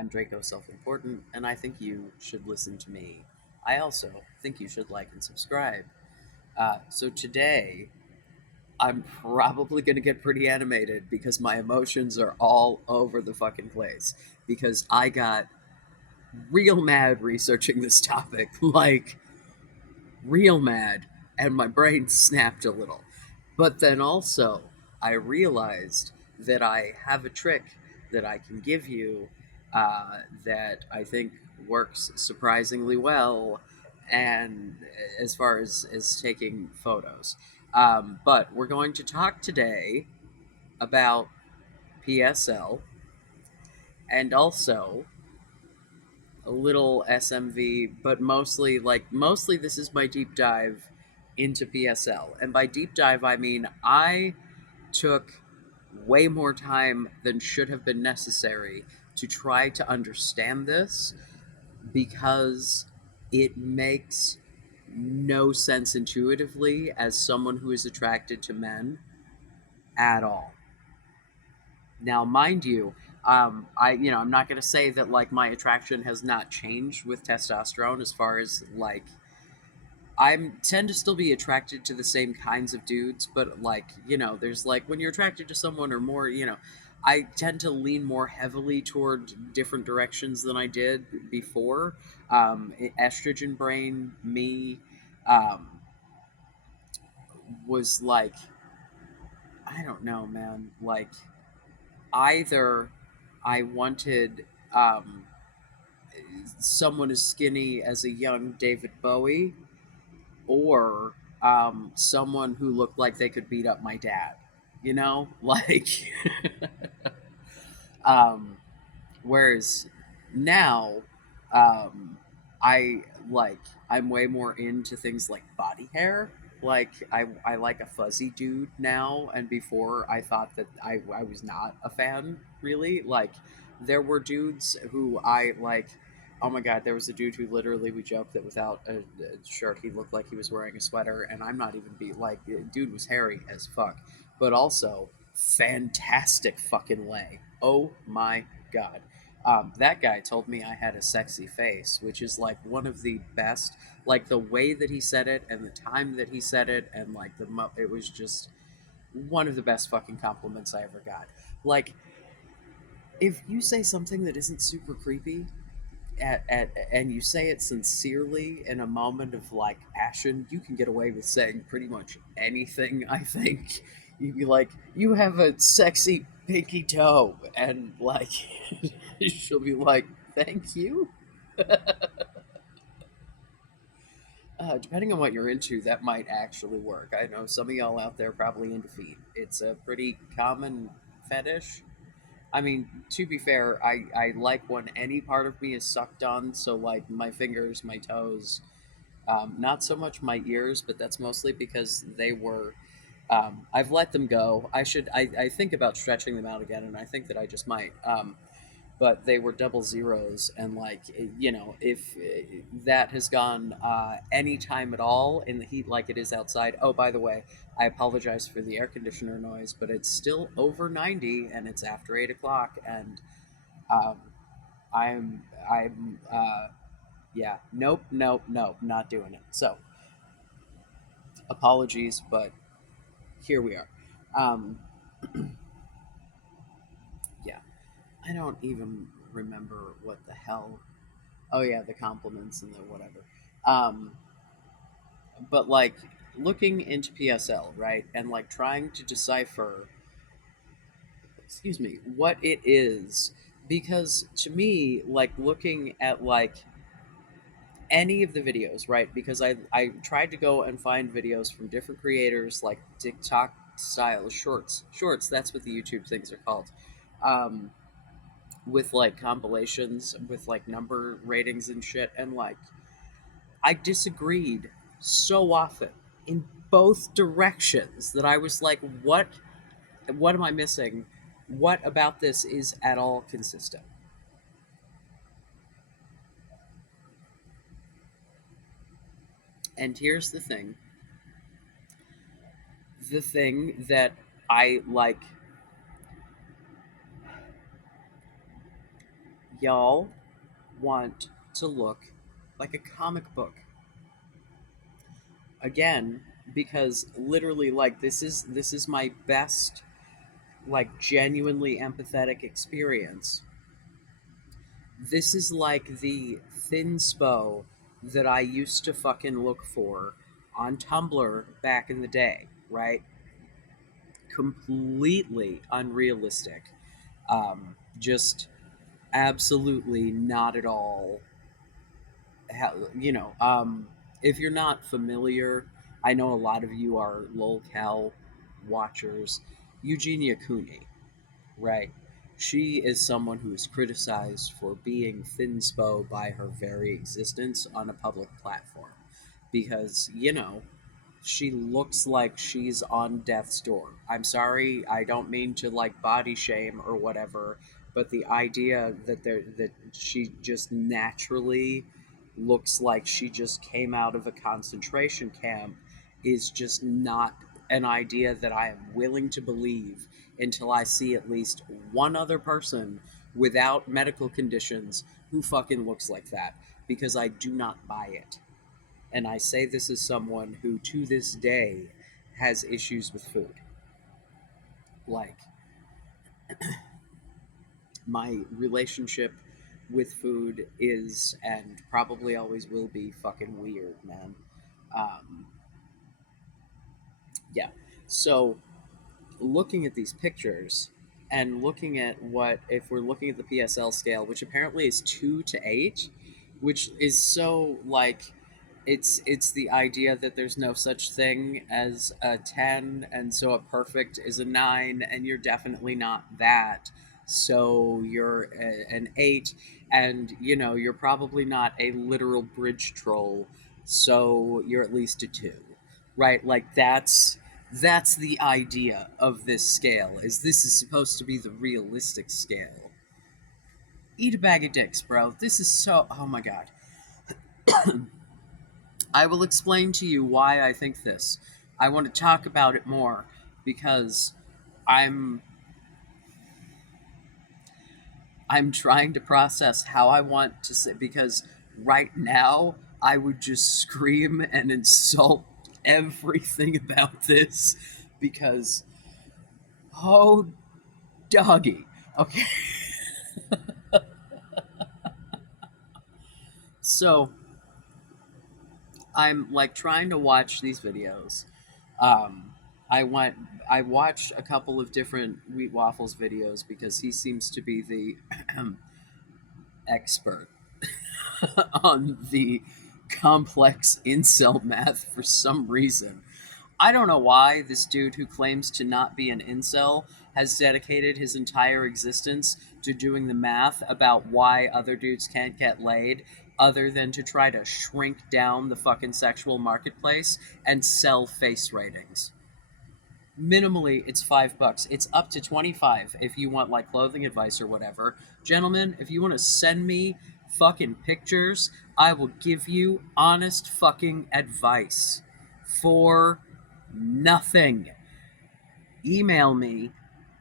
I'm Draco Self-Important, and I think you should listen to me. I also think you should like and subscribe. So today, I'm probably going to get pretty animated because my emotions are all over the fucking place. Because I got real mad researching this topic, like real mad, and my brain snapped a little. But then also, I realized that I have a trick that I can give you that I think works surprisingly well, and as far as taking photos. But we're going to talk today about PSL and also a little SMV, but mostly this is my deep dive into PSL. And by deep dive, I mean I took way more time than should have been necessary to try to understand this because it makes no sense intuitively as someone who is attracted to men at all. Now, mind you, I'm not going to say that like my attraction has not changed with testosterone as far as like I tend to still be attracted to the same kinds of dudes, but there's like when you're attracted to someone or more, I tend to lean more heavily toward different directions than I did before. Estrogen brain me um, was like, I don't know, man. Like either I wanted someone as skinny as a young David Bowie, or someone who looked like they could beat up my dad. You know, like, um, whereas now, um, I like I'm way more into things like body hair. Like I like a fuzzy dude now, and before I thought that I was not a fan really. Like there were dudes who I like. Oh my god, there was a dude who literally we joked that without a shirt he looked like he was wearing a sweater, and I'm not even be like, dude was hairy as fuck, but also fantastic fucking lay. Oh my god. That guy told me I had a sexy face, which is like one of the best. Like the way that he said it, and the time that he said it, and like it was just one of the best fucking compliments I ever got. Like, if you say something that isn't super creepy, and you say it sincerely in a moment of like passion, you can get away with saying pretty much anything. I think you'd be like, "You have a sexy pinky toe," and like she'll be like, "Thank you." Depending on what you're into, that might actually work. I know some of y'all out there probably into feet. It's a pretty common fetish. I mean, to be fair, I like when any part of me is sucked on. So, like my fingers, my toes, not so much my ears, but that's mostly because they were. I've let them go. I think about stretching them out again, and I think that I just might. But they were double zeros, and like if that has gone any time at all in the heat like it is outside. Oh, by the way, I apologize for the air conditioner noise, but it's still over 90 and it's after 8 o'clock, and um, I'm yeah, nope, nope, nope, not doing it. So apologies, but here we are. um, yeah, I don't even remember what the hell. Oh yeah, the compliments and the whatever. Um, but like looking into PSL, right, and like trying to decipher, excuse me, what it is, because to me, like looking at like any of the videos, right, because I tried to go and find videos from different creators, like TikTok style shorts. That's what the YouTube things are called. Um, with like compilations with like number ratings and shit, and like I disagreed so often in both directions that I was like, what am I missing? What about this is at all consistent? And here's the thing that I like, Y'all want to look like a comic book. Again, because literally like this is my best like genuinely empathetic experience. This is like the thinspo that I used to fucking look for on Tumblr back in the day, right? Completely unrealistic. Just absolutely not at all. You know, if you're not familiar, I know a lot of you are lolcal watchers. Eugenia Cooney, right? She is someone who is criticized for being thinspo by her very existence on a public platform. Because, you know, she looks like she's on death's door. I'm sorry, I don't mean to like body shame or whatever, but the idea that she just naturally looks like she just came out of a concentration camp is just not an idea that I am willing to believe until I see at least one other person without medical conditions who fucking looks like that, because I do not buy it. And I say this as someone who, to this day, has issues with food. Like, my relationship with food is, and probably always will be, fucking weird, man. Um, yeah. So, looking at these pictures and looking at what, if we're looking at the PSL scale, which apparently is 2 to 8, which is so like it's the idea that there's no such thing as a 10, and so a perfect is a 9, and you're definitely not that, so you're an 8, and you know you're probably not a literal bridge troll, so you're at least a 2, right? Like that's the idea of this scale, is this is supposed to be the realistic scale. Eat a bag of dicks, bro. This is so, oh my god. I will explain to you why I think this. I want to talk about it more because I'm I'm trying to process how I want to say, because right now I would just scream and insult everything about this, because oh doggy. Okay. So I'm like trying to watch these videos. Um, I went. I watched a couple of different Wheat Waffles videos because he seems to be the expert on the complex incel math for some reason. I don't know why this dude who claims to not be an incel has dedicated his entire existence to doing the math about why other dudes can't get laid, other than to try to shrink down the fucking sexual marketplace and sell face ratings. Minimally, it's $5. It's up to 25 if you want like clothing advice or whatever. Gentlemen, if you want to send me fucking pictures, I will give you honest fucking advice for nothing. Email me.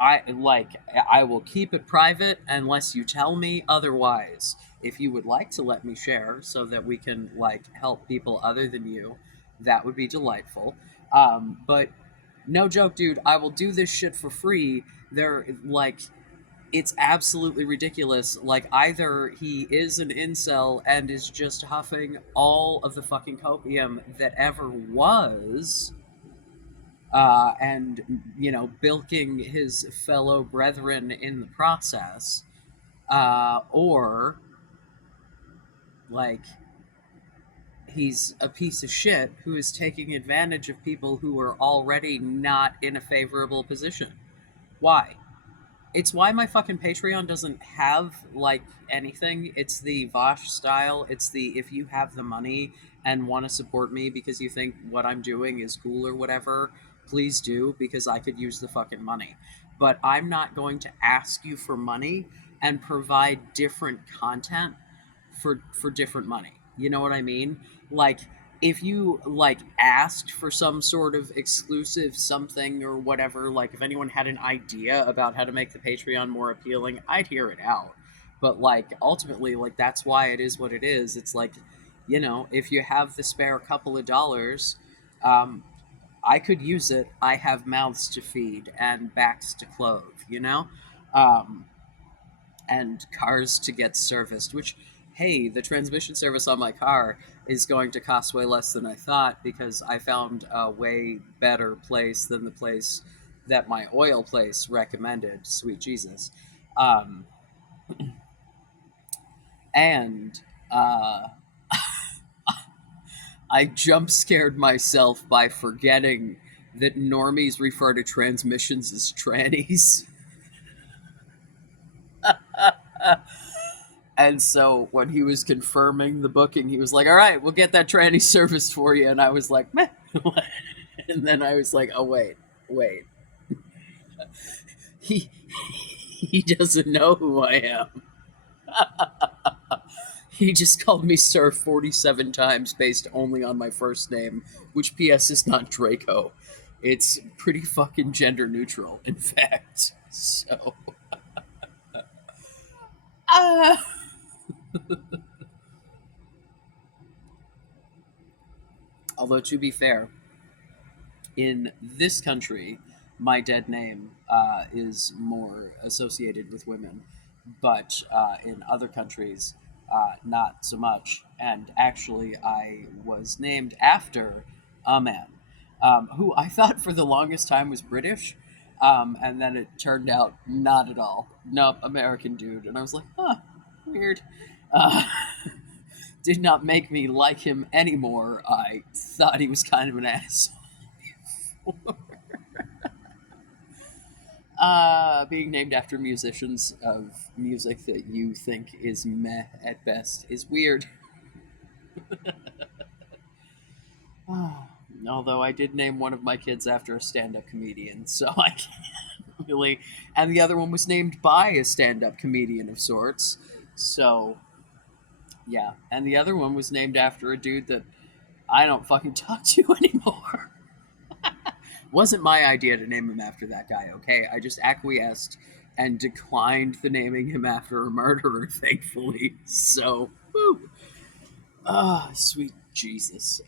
I will keep it private unless you tell me otherwise. If you would like to let me share so that we can like help people other than you, that would be delightful. But no joke, dude, I will do this shit for free. They're like, it's absolutely ridiculous. Like, either he is an incel and is just huffing all of the fucking copium that ever was, and, you know, bilking his fellow brethren in the process, or, like, he's a piece of shit who is taking advantage of people who are already not in a favorable position. Why? It's why my fucking Patreon doesn't have like anything. It's the Vosh style. It's the, if you have the money and want to support me because you think what I'm doing is cool or whatever, please do, because I could use the fucking money. But I'm not going to ask you for money and provide different content for different money. You know what I mean? Like, if you like asked for some sort of exclusive something or whatever, like if anyone had an idea about how to make the Patreon more appealing, I'd hear it out. But like ultimately, like that's why it is what it is. It's like, if you have the spare couple of dollars, um, I could use it. I have mouths to feed and backs to clothe, um, and cars to get serviced. Which, hey, the transmission service on my car is going to cost way less than I thought because I found a way better place than the place that my oil place recommended. Sweet Jesus. Um, and uh, I jump scared myself by forgetting that normies refer to transmissions as trannies. And so when he was confirming the booking, he was like, "All right, we'll get that tranny serviced for you." And I was like, "Meh." And then I was like, "Oh wait, he he doesn't know who I am. He just called me sir 47 times based only on my first name, which P.S. is not Draco. It's pretty fucking gender neutral, in fact. So, uh, although to be fair, in this country, my dead name is more associated with women, but in other countries, not so much. And actually, I was named after a man who I thought for the longest time was British. And then it turned out not at all. Nope, American dude. And I was like, huh, weird. Uh, did not make me like him anymore. I thought he was kind of an asshole. Being named after musicians of music that you think is meh at best is weird. Although I did name one of my kids after a stand-up comedian, so I can't really. And the other one was named by a stand-up comedian of sorts. So yeah, and the other one was named after a dude that I don't fucking talk to anymore. Wasn't my idea to name him after that guy, okay? I just acquiesced and declined the naming him after a murderer, thankfully. So, woo. Ah, sweet Jesus.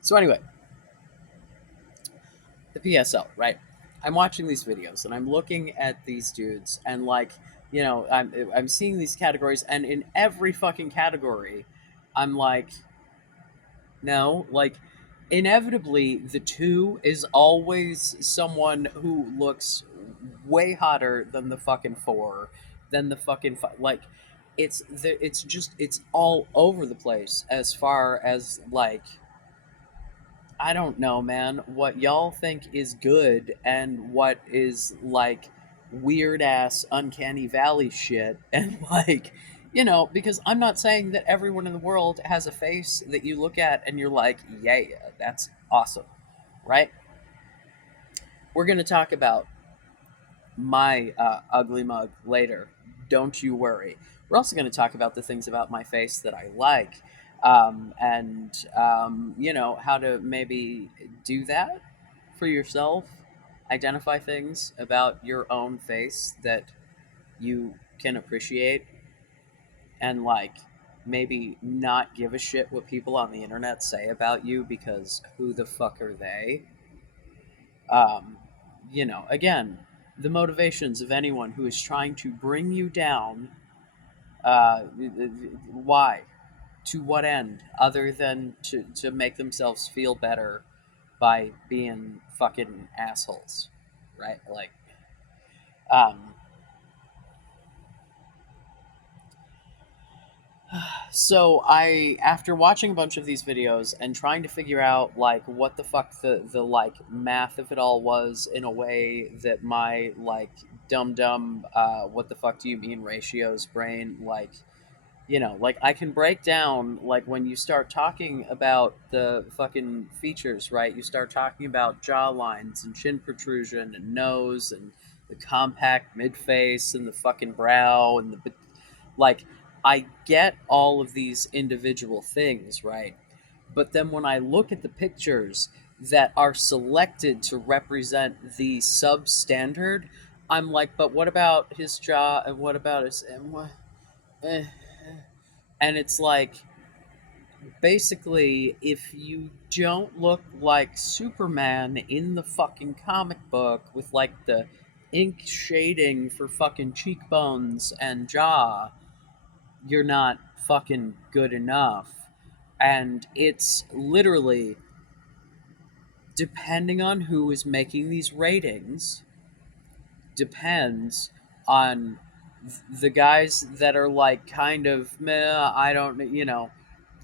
So anyway, the PSL, right? I'm watching these videos and I'm looking at these dudes and like, I'm seeing these categories and in every fucking category, I'm like, no, like inevitably the two is always someone who looks way hotter than the fucking four, than the fucking like it's all over the place as far as like I don't know, man, what y'all think is good and what is like weird ass uncanny valley shit and like because I'm not saying that everyone in the world has a face that you look at and you're like, yeah, that's awesome, right? We're going to talk about my ugly mug later. Don't you worry. We're also going to talk about the things about my face that I like, and how to maybe do that for yourself. Identify things about your own face that you can appreciate, and like maybe not give a shit what people on the internet say about you because who the fuck are they? Um, again, the motivations of anyone who is trying to bring you down. Why? To what end? Other than to make themselves feel better by being fucking assholes, right? Like, um, so after watching a bunch of these videos and trying to figure out like what the fuck the like math of it all was in a way that my like dumb what the fuck do you mean ratios brain like like I can break down like when you start talking about the fucking features, right? You start talking about jaw lines and chin protrusion and nose and the compact mid face and the fucking brow and the like I get all of these individual things, right? But then when I look at the pictures that are selected to represent the substandard, I'm like, but what about his jaw and what about his eh. And it's like basically if you don't look like Superman in the fucking comic book with like the ink shading for fucking cheekbones and jaw, you're not fucking good enough. And it's literally depending on who is making these ratings, depends on the guys that are like kind of meh, I don't,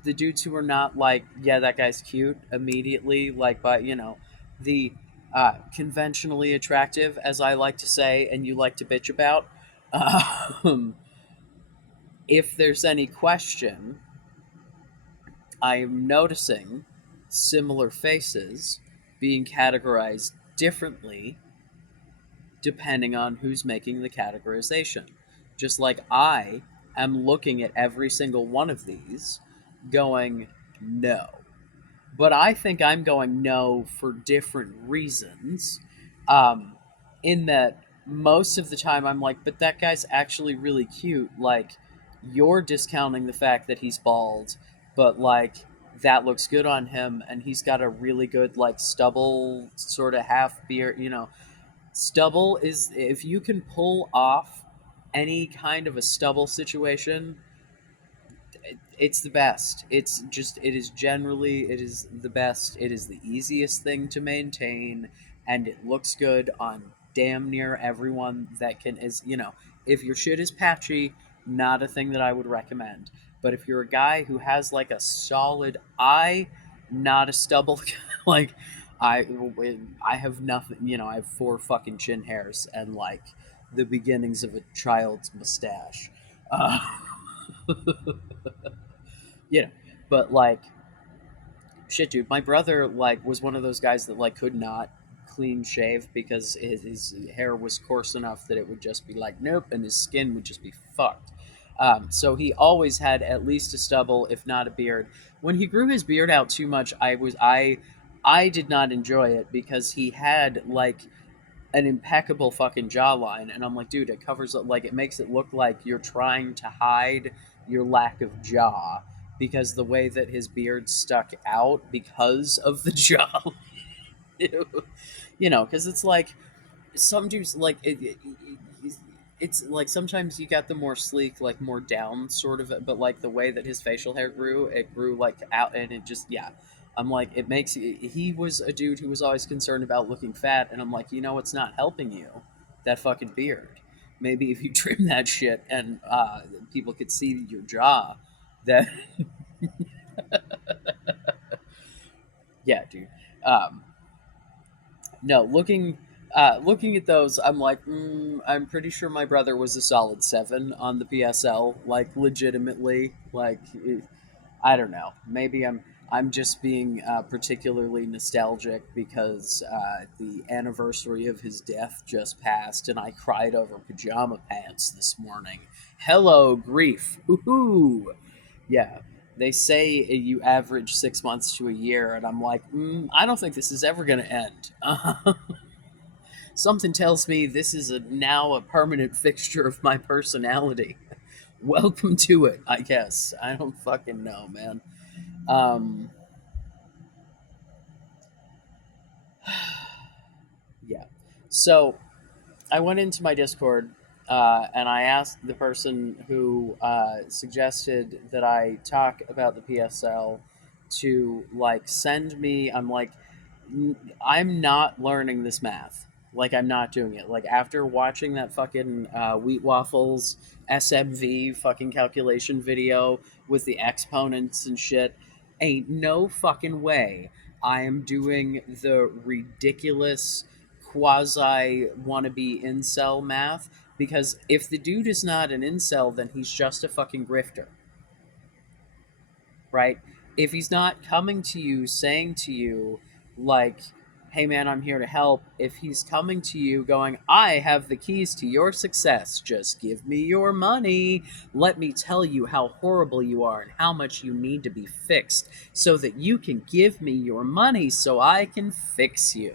the dudes who are not like, yeah, that guy's cute immediately, like, but the conventionally attractive, as I like to say, and you like to bitch about. Um, if there's any question, I am noticing similar faces being categorized differently depending on who's making the categorization. Just like I am looking at every single one of these going, no. But I think I'm going no for different reasons. Um, in that most of the time I'm like, but that guy's actually really cute. Like, you're discounting the fact that he's bald, but like, that looks good on him, and he's got a really good, like, stubble, sort of half beard. Stubble is, if you can pull off any kind of a stubble situation, it's the best. It's just, it is generally, it is the best. It is the easiest thing to maintain, and it looks good on damn near everyone that can, if your shit is patchy, not a thing that I would recommend. But if you're a guy who has like a solid eye, not a stubble, like I I have nothing, I have four fucking chin hairs and like the beginnings of a child's mustache. Uh, you know, but like shit, dude, my brother like was one of those guys that like could not clean shave because his hair was coarse enough that it would just be like nope, and his skin would just be fucked. So he always had at least a stubble, if not a beard. When he grew his beard out too much, I did not enjoy it because he had like an impeccable fucking jawline, and I'm like, dude, it covers like it makes it look like you're trying to hide your lack of jaw because the way that his beard stuck out because of the jaw. Because it's like some dudes like it's like sometimes you got the more sleek, like more down sort of, but like the way that his facial hair grew, it grew like out, and it just, yeah. I'm like, it makes, he was a dude who was always concerned about looking fat, and I'm like, it's not helping you, that fucking beard. Maybe if you trim that shit and people could see your jaw, that, yeah, dude. Um, no, looking at those, I'm like, I'm pretty sure my brother was a solid 7 on the PSL, like legitimately. Like, I don't know. Maybe I'm just being particularly nostalgic because the anniversary of his death just passed, and I cried over pajama pants this morning. Hello, grief. Woohoo! Yeah. They say you average 6 months to a year, and I'm like, I don't think this is ever going to end. Something tells me this is now a permanent fixture of my personality. Welcome to it, I guess. I don't fucking know, man. Um, yeah. So I went into my Discord and I asked the person who suggested that I talk about the PSL to like send me. I'm like, I'm not learning this math. Like, I'm not doing it. Like, after watching that fucking Wheat Waffles SMV fucking calculation video with the exponents and shit, ain't no fucking way I am doing the ridiculous quasi wannabe incel math, because if the dude is not an incel, then he's just a fucking grifter, right? If he's not coming to you saying to you, like, hey man, I'm here to help, if he's coming to you going, I have the keys to your success, just give me your money, let me tell you how horrible you are and how much you need to be fixed so that you can give me your money so I can fix you.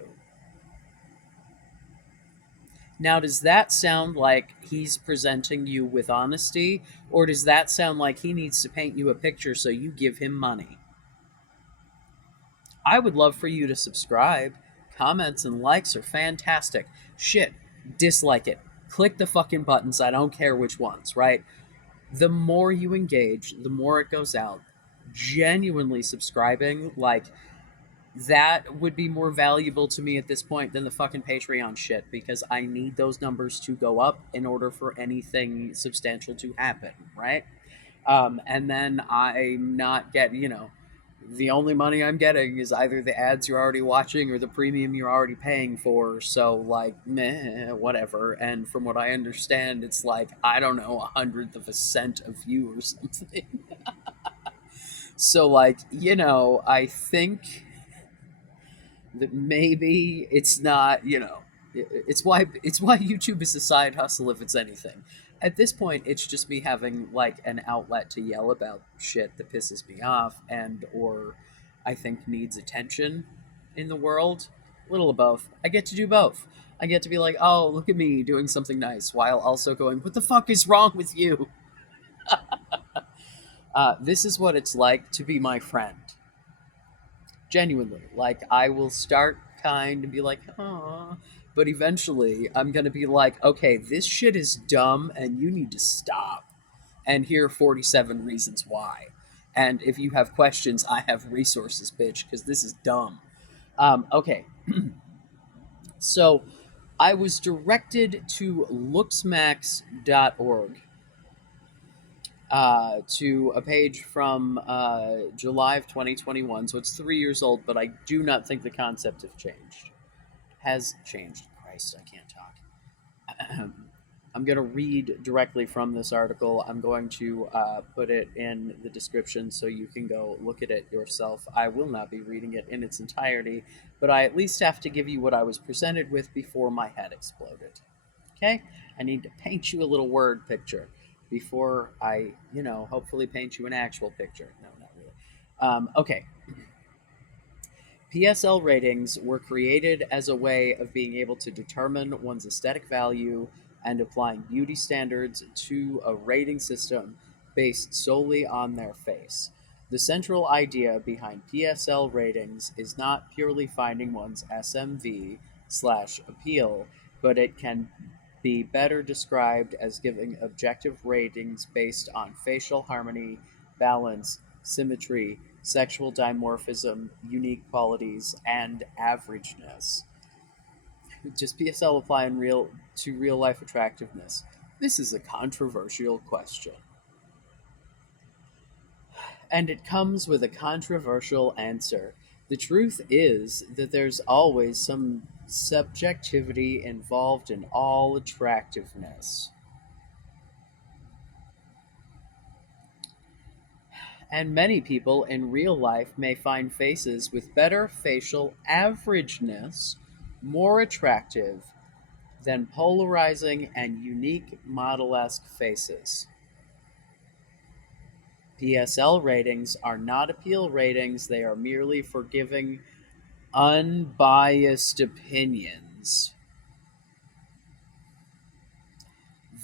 Now, does that sound like he's presenting you with honesty, or does that sound like he needs to paint you a picture so you give him money? I would love for you to subscribe. Comments and likes are fantastic. Shit, dislike it. Click the fucking buttons. I don't care which ones, right? The more you engage, the more it goes out. Genuinely subscribing, like, that would be more valuable to me at this point than the fucking Patreon shit, because I need those numbers to go up in order for anything substantial to happen, right? And then I'm not getting, the only money I'm getting is either the ads you're already watching or the premium you're already paying for. So, like, meh, whatever. And from what I understand, it's like, I don't know, 100th of a cent of view or something. So, like, I think that maybe it's not, it's why YouTube is a side hustle if it's anything. At this point, it's just me having like an outlet to yell about shit that pisses me off and or I think needs attention in the world. A little of both. I get to do both. I get to be like, oh, look at me doing something nice, while also going, what the fuck is wrong with you? This is what it's like to be my friend. Genuinely, like, I will start kind and be like, "Aw," but eventually I'm gonna be like, okay, this shit is dumb and you need to stop. And here are 47 reasons why. And if you have questions, I have resources, bitch, because this is dumb. Okay, so I was directed to looksmax.org, to a page from July of 2021. So it's 3 years old, but I do not think the concept has changed. Christ, I can't talk. I'm going to read directly from this article. I'm going to put it in the description so you can go look at it yourself. I will not be reading it in its entirety, but I at least have to give you what I was presented with before my head exploded. Okay? I need to paint you a little word picture before I, hopefully paint you an actual picture. No, not really. Okay. PSL ratings were created as a way of being able to determine one's aesthetic value and applying beauty standards to a rating system based solely on their face. The central idea behind PSL ratings is not purely finding one's SMV/appeal, but it can be better described as giving objective ratings based on facial harmony, balance, symmetry, sexual dimorphism, unique qualities, and averageness. Does PSL apply to real life attractiveness? This is a controversial question. And it comes with a controversial answer. The truth is that there's always some subjectivity involved in all attractiveness. And many people in real life may find faces with better facial averageness more attractive than polarizing and unique model-esque faces. PSL ratings are not appeal ratings, they are merely for giving unbiased opinions.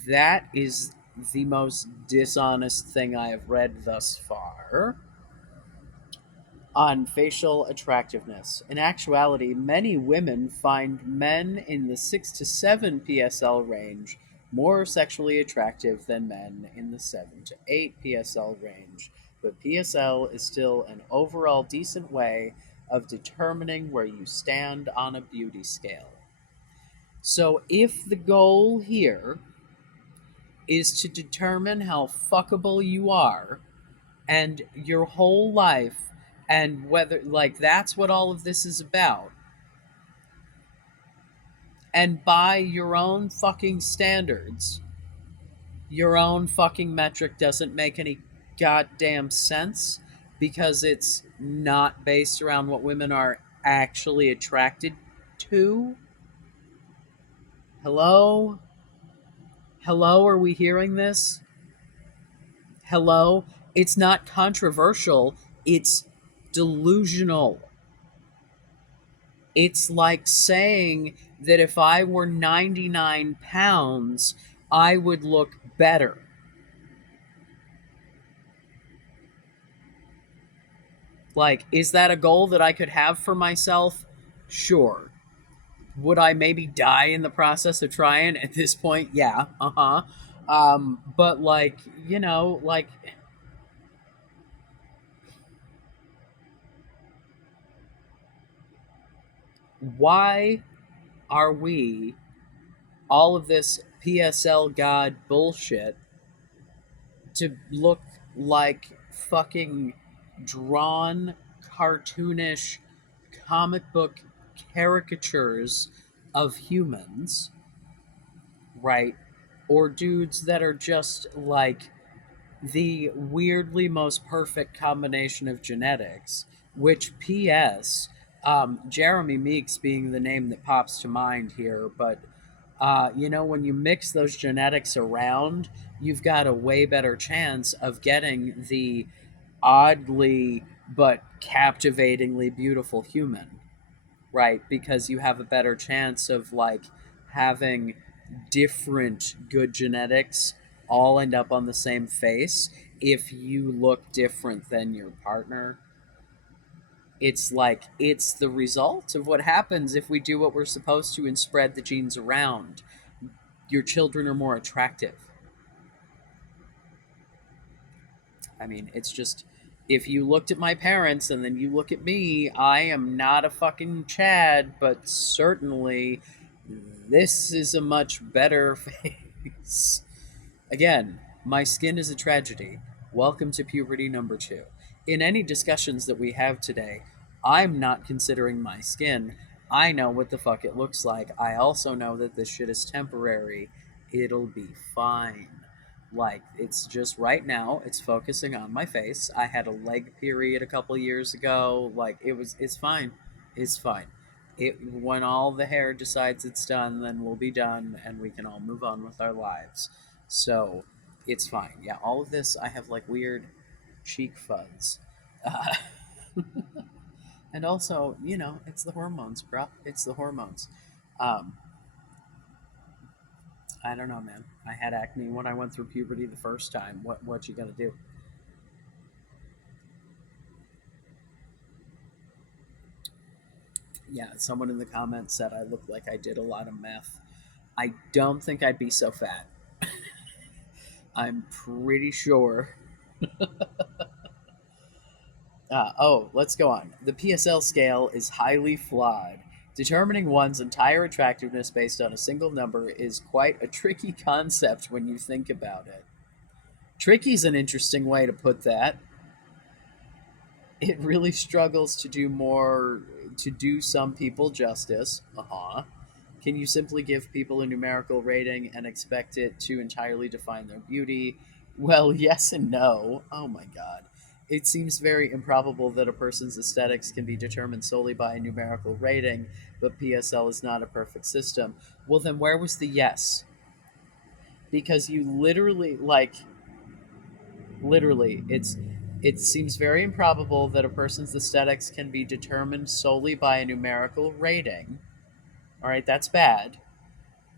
That is the most dishonest thing I have read thus far on facial attractiveness. In actuality, many women find men in the 6 to 7 PSL range more sexually attractive than men in the 7 to 8 PSL range, but PSL is still an overall decent way of determining where you stand on a beauty scale. So if the goal here is to determine how fuckable you are and your whole life, and whether, like, that's what all of this is about, and by your own fucking standards, your own fucking metric doesn't make any goddamn sense because it's not based around what women are actually attracted to. Hello? Hello, are we hearing this? Hello? It's not controversial, it's delusional. It's like saying that if I were 99 pounds, I would look better. Like, is that a goal that I could have for myself? Sure. Would I maybe die in the process of trying at this point? Yeah. Uh-huh. But like, like, why are we all of this PSL god bullshit to look like fucking drawn, cartoonish comic book caricatures of humans, right? Or dudes that are just like the weirdly most perfect combination of genetics, which, P.S., Jeremy Meeks being the name that pops to mind here, but when you mix those genetics around, you've got a way better chance of getting the oddly but captivatingly beautiful human, right? Because you have a better chance of like having different good genetics all end up on the same face if you look different than your partner. It's like it's the result of what happens if we do what we're supposed to and spread the genes around. Your children are more attractive. I mean, it's just if you looked at my parents and then you look at me, I am not a fucking Chad, but certainly this is a much better face. Again, my skin is a tragedy. Welcome to puberty number two. In any discussions that we have today, I'm not considering my skin. I know what the fuck it looks like. I also know that this shit is temporary. It'll be fine. Like, it's just right now, it's focusing on my face. I had a leg period a couple years ago. Like, it's fine. It's fine. When all the hair decides it's done, then we'll be done and we can all move on with our lives. So it's fine. Yeah, all of this, I have like weird cheek fuzz. Uh, and also, it's the hormones, bro. It's the hormones. Um, I don't know, man. I had acne when I went through puberty the first time. What you gonna do? Yeah, someone in the comments said I look like I did a lot of meth. I don't think I'd be so fat. I'm pretty sure. Let's go on. The PSL scale is highly flawed. Determining one's entire attractiveness based on a single number is quite a tricky concept when you think about it. Tricky's an interesting way to put that. It really struggles to do some people justice. Uh-huh. Can you simply give people a numerical rating and expect it to entirely define their beauty? Well, yes and no. Oh my god. It seems very improbable that a person's aesthetics can be determined solely by a numerical rating, but PSL is not a perfect system. Well, then where was the yes? Because you literally, like, literally, it seems very improbable that a person's aesthetics can be determined solely by a numerical rating. All right, that's bad.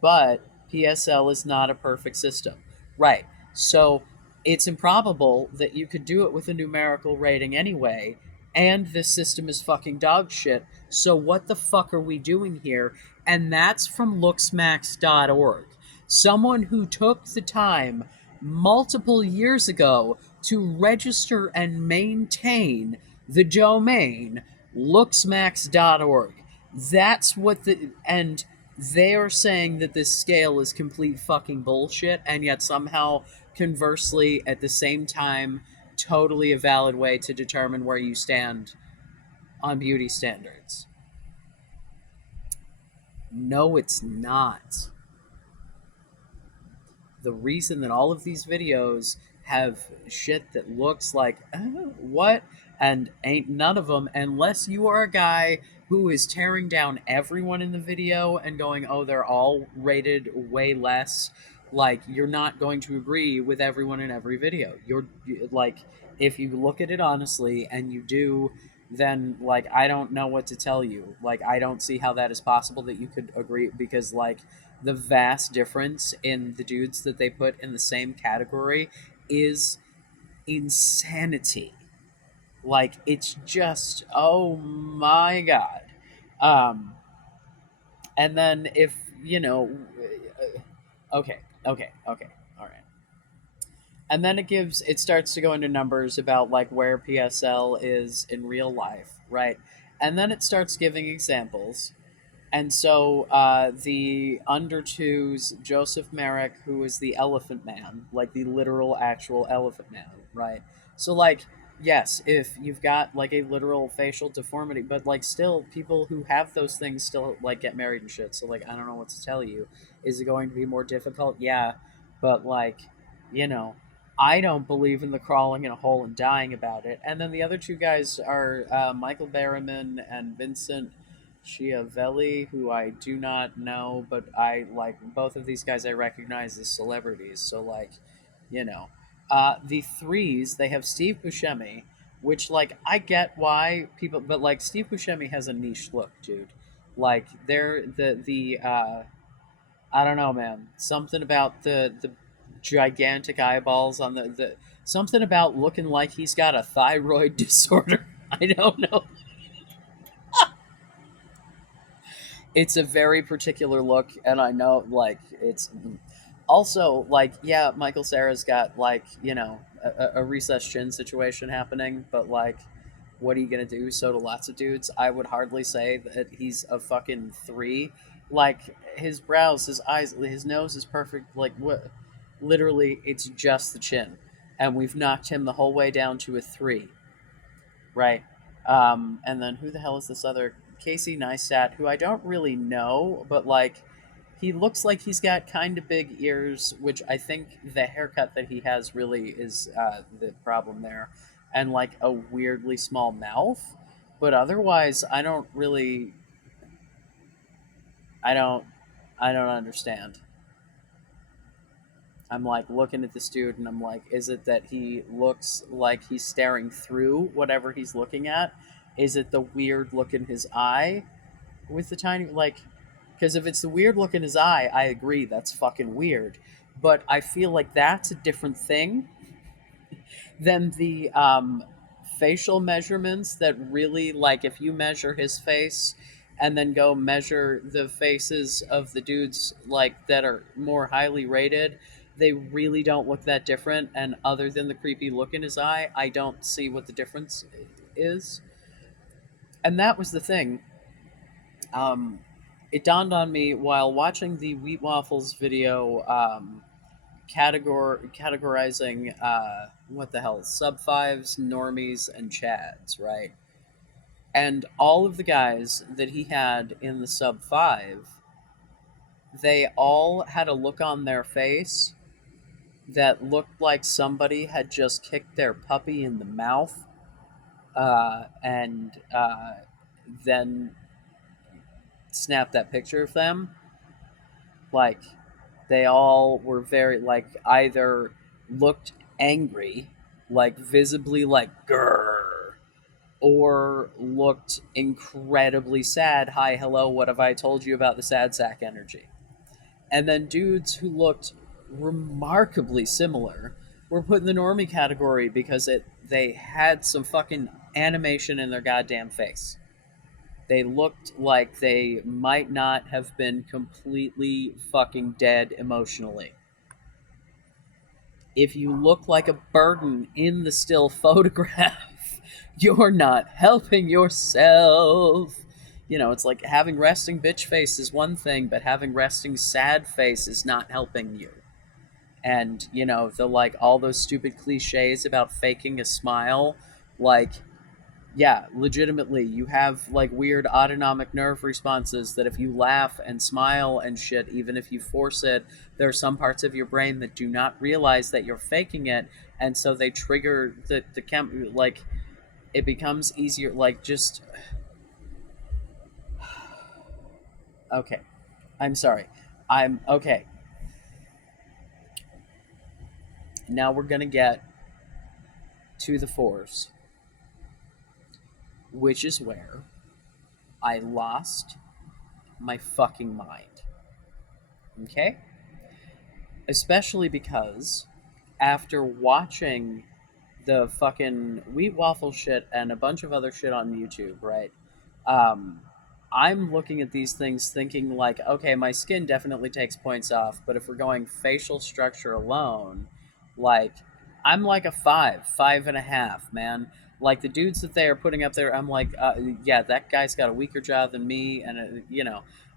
But PSL is not a perfect system. Right. So it's improbable that you could do it with a numerical rating anyway, and this system is fucking dog shit. So what the fuck are we doing here? And that's from looksmax.org. Someone who took the time multiple years ago to register and maintain the domain looksmax.org. That's what and they are saying that this scale is complete fucking bullshit, and yet somehow, conversely, at the same time, totally a valid way to determine where you stand on beauty standards. No, it's not. The reason that all of these videos have shit that looks like what and ain't none of them, unless you are a guy who is tearing down everyone in the video and going, oh, they're all rated way less. Like, you're not going to agree with everyone in every video. Like, if you look at it honestly and you do then like I don't know what to tell you. Like I don't see how that is possible that you could agree, because like the vast difference in the dudes that they put in the same category is insanity. Like it's just, oh my god. Um and then if, you know, okay, okay. All right. And then it starts to go into numbers about like where PSL is in real life, right? And then it starts giving examples. And so the under twos, Joseph Merrick, who is the Elephant Man, like the literal actual Elephant Man, right? So like, yes, if you've got like a literal facial deformity, but like still, people who have those things still like get married and shit. So like, I don't know what to tell you. Is it going to be more difficult? Yeah, but like, you know, I don't believe in the crawling in a hole and dying about it. And then the other two guys are Michael Berryman and Vincent Schiavelli, who I do not know, but I like both of these guys I recognize as celebrities. So like, you know, the threes they have Steve Buscemi, which like I get why people, but like Steve Buscemi has a niche look, dude. Like they're the I don't know, man. Something about the gigantic eyeballs on the something about looking like he's got a thyroid disorder. I don't know. It's a very particular look, and I know like it's also like, yeah, Michael Sarah's got like, you know, a recessed chin situation happening, but like what are you gonna do? So do lots of dudes. I would hardly say that he's a fucking three. Like his brows, his eyes, his nose is perfect. Like what, literally it's just the chin, and we've knocked him the whole way down to a three, right? And then who the hell is this other Casey Neistat, who I don't really know, but like he looks like he's got kind of big ears, which I think the haircut that he has really is the problem there, and like a weirdly small mouth. But otherwise, I don't, I don't understand. I'm like looking at this dude and I'm like, is it that he looks like he's staring through whatever he's looking at? Is it the weird look in his eye with the tiny, like, because if it's the weird look in his eye, I agree, that's fucking weird. But I feel like that's a different thing than the facial measurements that really, like, if you measure his face and then go measure the faces of the dudes like that are more highly rated, they really don't look that different. And other than the creepy look in his eye, I don't see what the difference is. And that was the thing. Um, it dawned on me while watching the Wheat Waffles video, categorizing what the hell, sub fives, normies, and chads, right? And all of the guys that he had in the sub five, they all had a look on their face that looked like somebody had just kicked their puppy in the mouth, and then snapped that picture of them. Like they all were very like either looked angry, like visibly like grrr, or looked incredibly sad. Hi, hello, what have I told you about the sad sack energy? And then dudes who looked remarkably similar were put in the normie category because they had some fucking animation in their goddamn face. They looked like they might not have been completely fucking dead emotionally. If you look like a burden in the still photograph, you're not helping yourself. You know, it's like having resting bitch face is one thing, but having resting sad face is not helping you. And, you know, the like all those stupid cliches about faking a smile, like, yeah, legitimately, you have like weird autonomic nerve responses that if you laugh and smile and shit, even if you force it, there are some parts of your brain that do not realize that you're faking it, and so they trigger like it becomes easier. Like just okay, I'm sorry, I'm okay. Now we're gonna get to the fours. which is where I lost my fucking mind. Okay? Especially because after watching the fucking wheat waffle shit and a bunch of other shit on YouTube, right? Um, I'm looking at these things thinking like, okay, my skin definitely takes points off, but if we're going facial structure alone, like I'm like a 5.5, man. Like the dudes that they are putting up there, I'm like, yeah, that guy's got a weaker jaw than me, and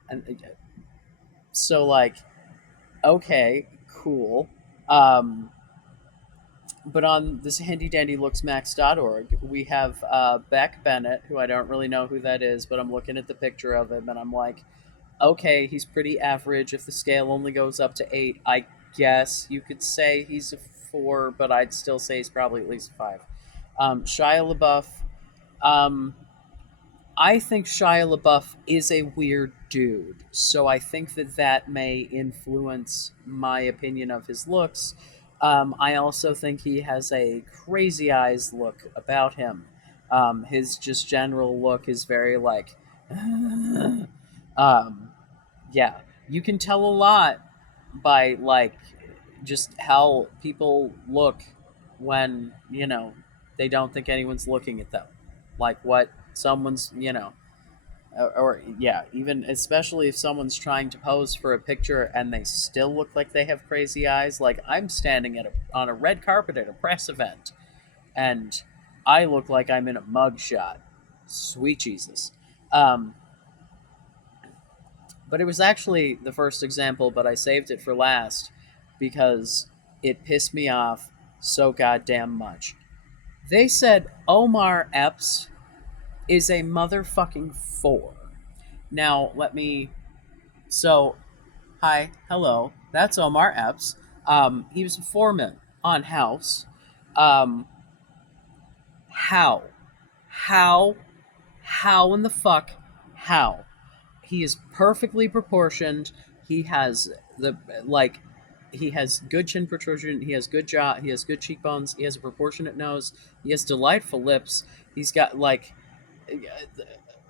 and so like, okay, cool. Um, but on this handy dandy looksmax.org, we have Beck Bennett, who I don't really know who that is, but I'm looking at the picture of him and I'm like, okay, he's pretty average. If the scale only goes up to 8, I guess you could say he's a 4, but I'd still say he's probably at least 5. Shia LaBeouf, um, I think Shia LaBeouf is a weird dude, so I think that that may influence my opinion of his looks. I also think he has a crazy eyes look about him. His just general look is very like, um, yeah, you can tell a lot by like just how people look when they don't think anyone's looking at them, like what someone's or yeah, even especially if someone's trying to pose for a picture and they still look like they have crazy eyes. Like I'm standing on a red carpet at a press event and I look like I'm in a mug shot. Sweet Jesus. um, but it was actually the first example, but I saved it for last because it pissed me off so goddamn much. They said Omar Epps is a motherfucking 4. Now, let me. So, hi, hello. That's Omar Epps. He was a foreman on House. Um, how? How? How in the fuck? How? He is perfectly proportioned. He has the like he has good chin protrusion, he has good jaw, he has good cheekbones, he has a proportionate nose, he has delightful lips. He's got like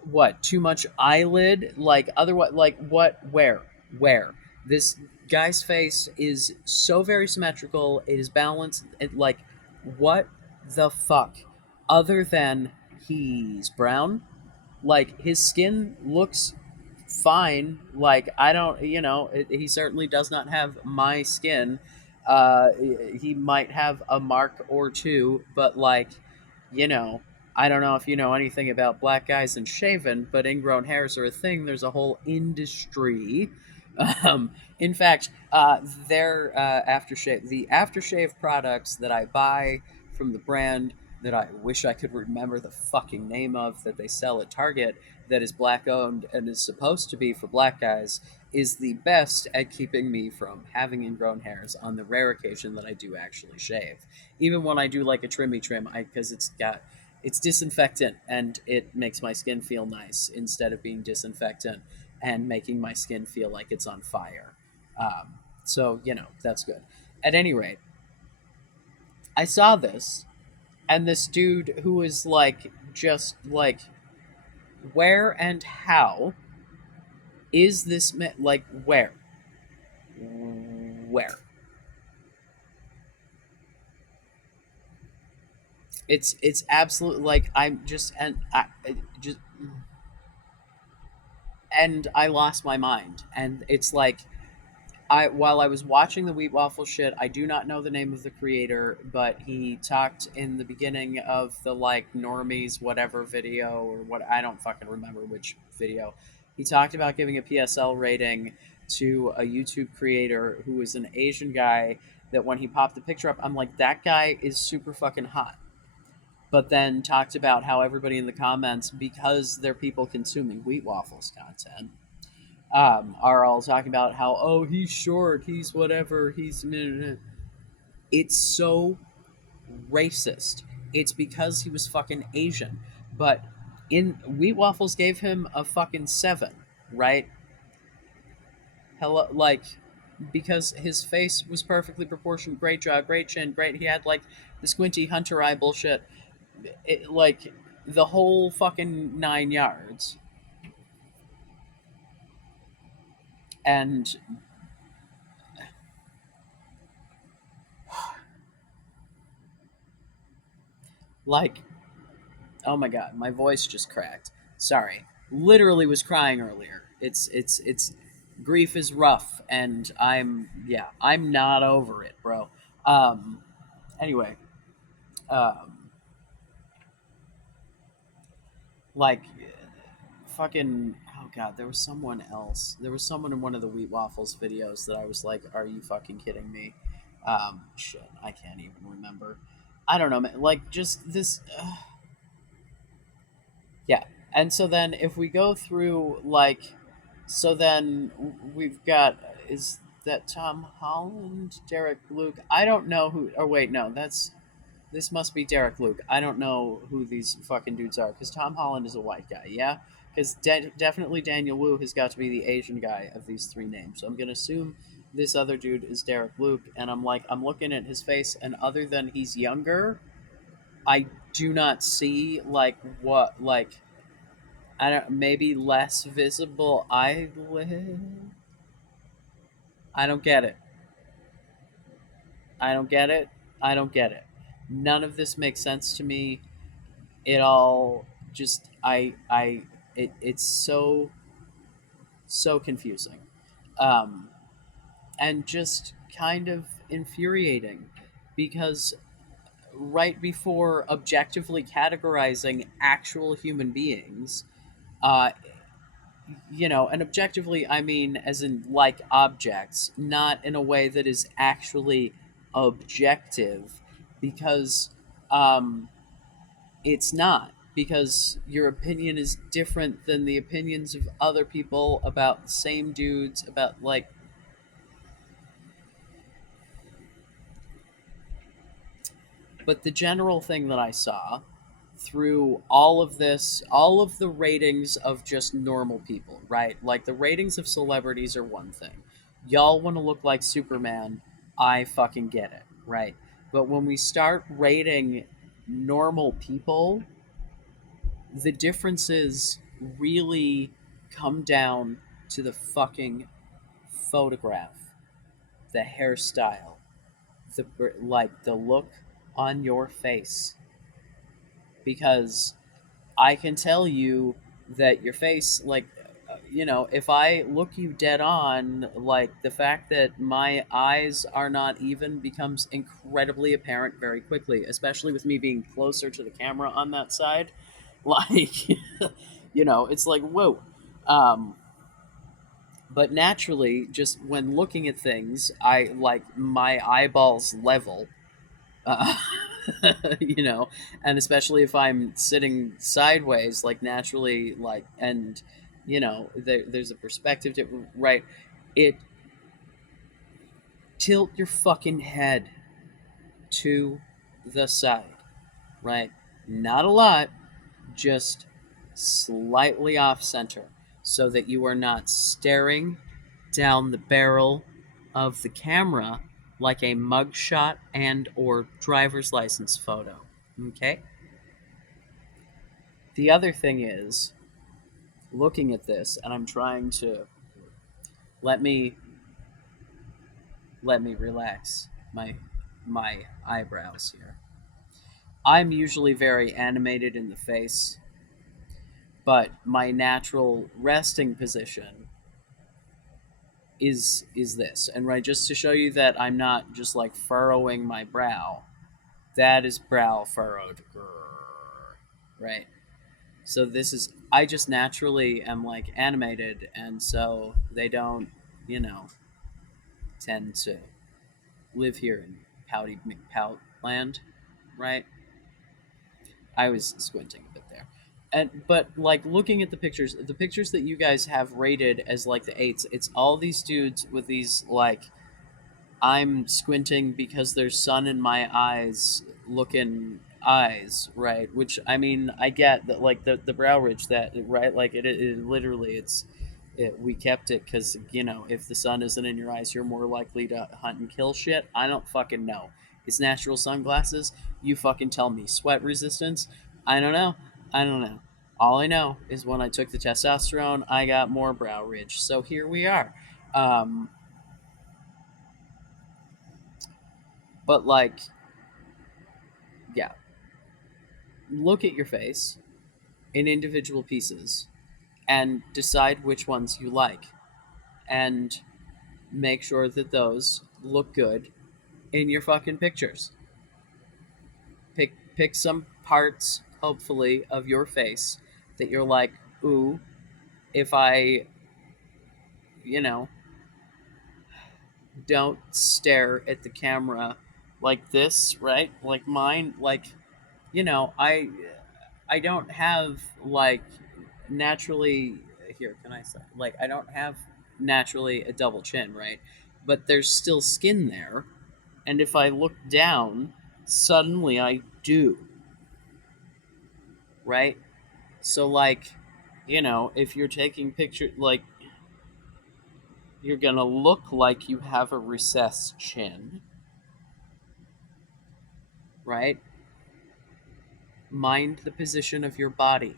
what, too much eyelid, like otherwise, like what, where this guy's face is so very symmetrical, it is balanced, like what the fuck, other than he's brown, like his skin looks fine. Like I don't, he certainly does not have my skin. He might have a mark or two, but like, you know, I don't know if you know anything about black guys and shaven, but ingrown hairs are a thing. There's a whole industry. In fact, the aftershave products that I buy from the brand that I wish I could remember the fucking name of that they sell at Target, that is black owned and is supposed to be for black guys, is the best at keeping me from having ingrown hairs on the rare occasion that I do actually shave. Even when I do like a trimmy trim, because it's disinfectant and it makes my skin feel nice instead of being disinfectant and making my skin feel like it's on fire. So that's good. At any rate, I saw this, and this dude who was like, just like, where and how is this like, where it's absolutely like, I'm just, and I just, and I lost my mind. And it's like, while I was watching the wheat waffle shit, I do not know the name of the creator, but he talked in the beginning of the like normies whatever video, or what, I don't fucking remember which video. He talked about giving a PSL rating to a YouTube creator who was an Asian guy, that when he popped the picture up, I'm like, that guy is super fucking hot. But then talked about how everybody in the comments, because they're people consuming wheat waffles content, are all talking about how, oh, he's short, he's whatever, he's. It's so racist. It's because he was fucking Asian. But in Wheat Waffles gave him a fucking 7, right? Hello, like, because his face was perfectly proportioned, great jaw, great chin, great. He had like the squinty hunter eye bullshit. Like, the whole fucking 9 yards. And like, oh my god, my voice just cracked. Sorry. Literally was crying earlier. It's grief is rough, and I'm not over it, bro. Um anyway, um like fucking, oh god, there was someone else. There was someone in one of the Wheat Waffles videos that I was like, are you fucking kidding me? Shit, I can't even remember. I don't know, man. Like, just this yeah. And so then if we go through, like, so then we've got, is that Tom Holland, Derek Luke? I don't know who, or wait, no, this must be Derek Luke. I don't know who these fucking dudes are, because Tom Holland is a white guy, yeah? Because definitely Daniel Wu has got to be the Asian guy of these three names. So I'm going to assume this other dude is Derek Luke, and I'm like, I'm looking at his face, and other than he's younger, I do not see, like, what, like, I don't, maybe less visible eyelid. I don't get it. I don't get it. I don't get it. None of this makes sense to me. It all just it's so confusing, um, and just kind of infuriating, because right before objectively categorizing actual human beings, uh, and objectively I mean as in like objects, not in a way that is actually objective, because um, it's not, because your opinion is different than the opinions of other people about the same dudes, about, like, but the general thing that I saw through all of this, all of the ratings of just normal people, right? Like, the ratings of celebrities are one thing. Y'all want to look like Superman. I fucking get it, right? But when we start rating normal people, the differences really come down to the fucking photograph, the hairstyle, the, like, the look on your face, because I can tell you that your face, like, if I look you dead on, like, the fact that my eyes are not even becomes incredibly apparent very quickly, especially with me being closer to the camera on that side. Like, it's like, whoa. Um, but naturally, just when looking at things, I like my eyeballs level, uh, you know, and especially if I'm sitting sideways, like, naturally, like, and there's a perspective to, right? It tilt your fucking head to the side, right? Not a lot, just slightly off center, so that you are not staring down the barrel of the camera like a mugshot and or driver's license photo. Okay? The other thing is, looking at this, and I'm trying to let me relax my eyebrows here. I'm usually very animated in the face, but my natural resting position is this. And right, just to show you that I'm not just like furrowing my brow, that is brow furrowed. Right. So this is, I just naturally am like animated, and so they don't, you know, tend to live here in pouty McPout land, right? I was squinting a bit there. And but like looking at the pictures that you guys have rated as like the eights, it's all these dudes with these, like, I'm squinting because there's sun in my eyes looking eyes, right? Which, I mean, I get that, like, the brow ridge, that, right? Like, it literally, we kept it because, if the sun isn't in your eyes, you're more likely to hunt and kill shit. I don't fucking know. It's natural sunglasses. You fucking tell me. Sweat resistance. I don't know. I don't know. All I know is when I took the testosterone, I got more brow ridge. So here we are. Um, but like, yeah, look at your face in individual pieces and decide which ones you like, and make sure that those look good in your fucking pictures. Pick some parts, hopefully, of your face that you're like, ooh, if I, you know, don't stare at the camera like this, right? Like mine, like, I don't have like naturally here, can I say, like, I don't have naturally a double chin, right? But there's still skin there, and if I look down, suddenly I do, right? So like, if you're taking picture, like, you're gonna look like you have a recessed chin, right? Mind the position of your body.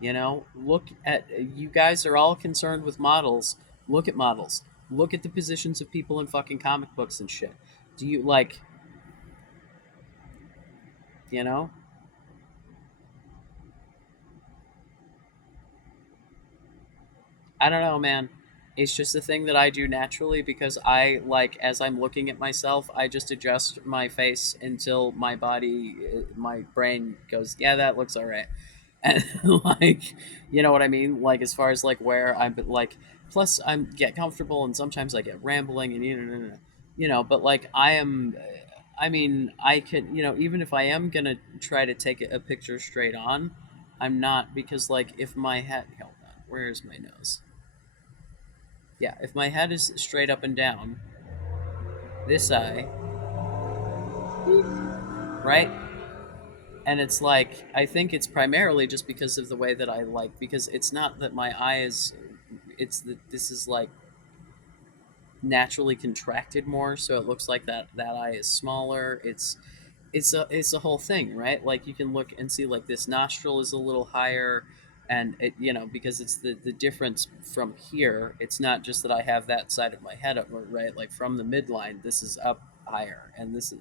Look at, you guys are all concerned with models. Look at models. Look at the positions of people in fucking comic books and shit. Do you like, you know? I don't know, man. It's just a thing that I do naturally because I like, as I'm looking at myself, I just adjust my face until my body, my brain goes, yeah, that looks all right. And like, you know what I mean? Like, as far as like where I'm like, plus I'm get comfortable and sometimes I get rambling and but like I am, I mean, I can, even if I am gonna try to take a picture straight on, I'm not, because like if my head, hold on, where's my nose? Yeah, if my head is straight up and down, this eye, right? And it's like, I think it's primarily just because of the way that I like, because it's not that my eye is, it's that this is like naturally contracted more, so it looks like that eye is smaller. It's a whole thing, right? Like, you can look and see like this nostril is a little higher, and it, because it's the difference from here. It's not just that I have that side of my head up, right? Like from the midline, this is up higher, and this is,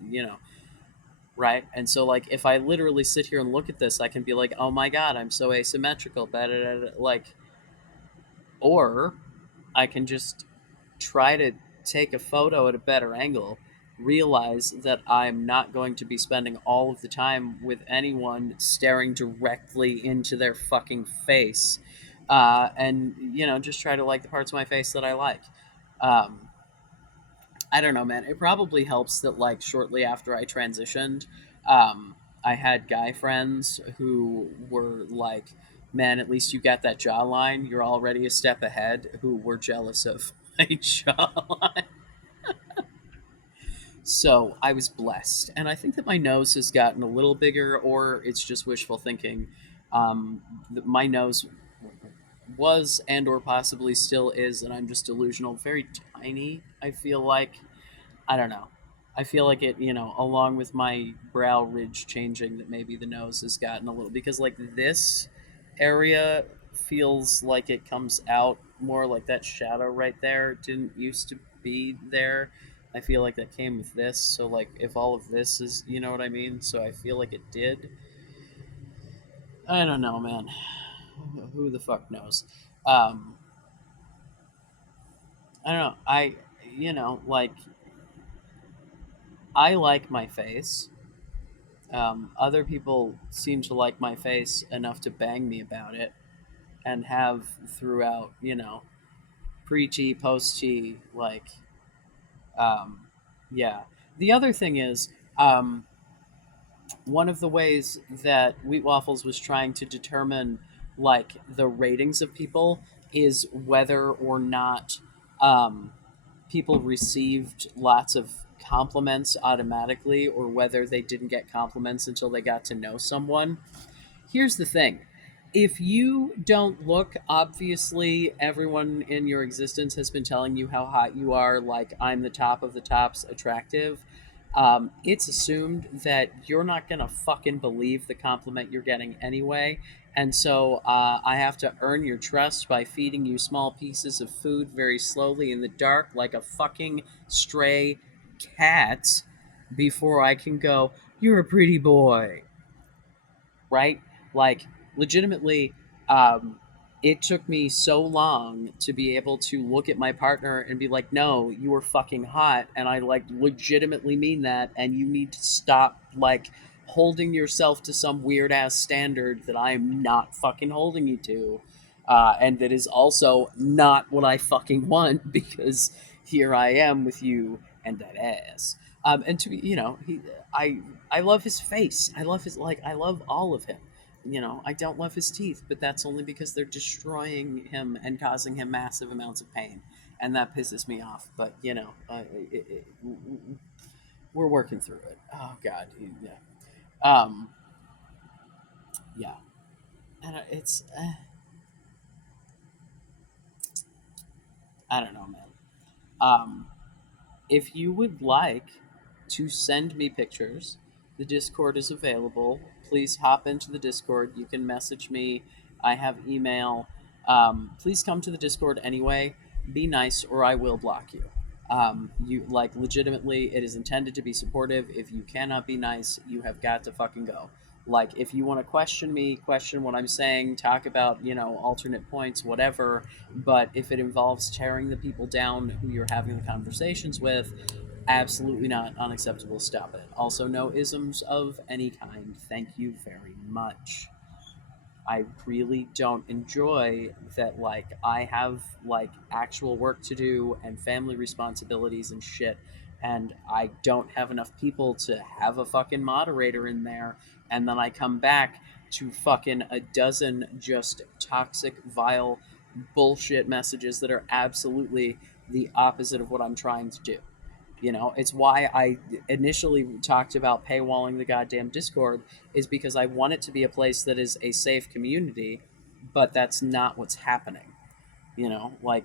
right? And so like if I literally sit here and look at this, I can be like, oh my god, I'm so asymmetrical, like, or I can just try to take a photo at a better angle, realize that I'm not going to be spending all of the time with anyone staring directly into their fucking face, and just try to like the parts of my face that I like. Um, I don't know, man. It probably helps that like shortly after I transitioned, I had guy friends who were like, "Man, at least you got that jawline. You're already a step ahead." Who were jealous of my jawline. So I was blessed, and I think that my nose has gotten a little bigger, or it's just wishful thinking. My nose was, and or possibly still is, and I'm just delusional. Very tiny. I feel like, I don't know. I feel like it, along with my brow ridge changing, that maybe the nose has gotten a little, because like this area feels like it comes out more, like that shadow right there didn't used to be there. I feel like that came with this. So like if all of this is, you know what I mean? So I feel like it did. I don't know, man. Who the fuck knows? Um, I don't know. Like, I like my face. Other people seem to like my face enough to bang me about it, and have throughout, pre-T, post-T, like, yeah. The other thing is, one of the ways that Wheat Waffles was trying to determine, like, the ratings of people is whether or not people received lots of compliments automatically, or whether they didn't get compliments until they got to know someone. Here's the thing. If you don't look, obviously everyone in your existence has been telling you how hot you are, like I'm the top of the tops attractive. It's assumed that you're not gonna fucking believe the compliment you're getting anyway, and so I have to earn your trust by feeding you small pieces of food very slowly in the dark, like a fucking stray cat, before I can go, "You're a pretty boy." Right? Like, legitimately, um, it took me so long to be able to look at my partner and be like, no, you are fucking hot. And I, like, legitimately mean that. And you need to stop, like, holding yourself to some weird ass standard that I am not fucking holding you to. And that is also not what I fucking want because here I am with you and that ass. And to be, I I love his face. I love his like. I love all of him. I don't love his teeth, but that's only because they're destroying him and causing him massive amounts of pain, and that pisses me off. But we're working through it. Oh God, yeah, um, yeah, and it's I don't know, man. Um, if you would like to send me pictures, the Discord is available. Please hop into the Discord. You can message me. I have email. Please come to the Discord anyway. Be nice, or I will block you. You like legitimately, it is intended to be supportive. If you cannot be nice, you have got to fucking go. Like, if you want to question me, question what I'm saying, talk about alternate points, whatever. But if it involves tearing the people down who you're having the conversations with, absolutely not. Unacceptable. Stop it. Also, no isms of any kind. Thank you very much. I really don't enjoy that, like, I have like actual work to do and family responsibilities and shit, and I don't have enough people to have a fucking moderator in there, and then I come back to fucking a dozen just toxic, vile bullshit messages that are absolutely the opposite of what I'm trying to do. It's why I initially talked about paywalling the goddamn Discord, is because I want it to be a place that is a safe community, but that's not what's happening. Like,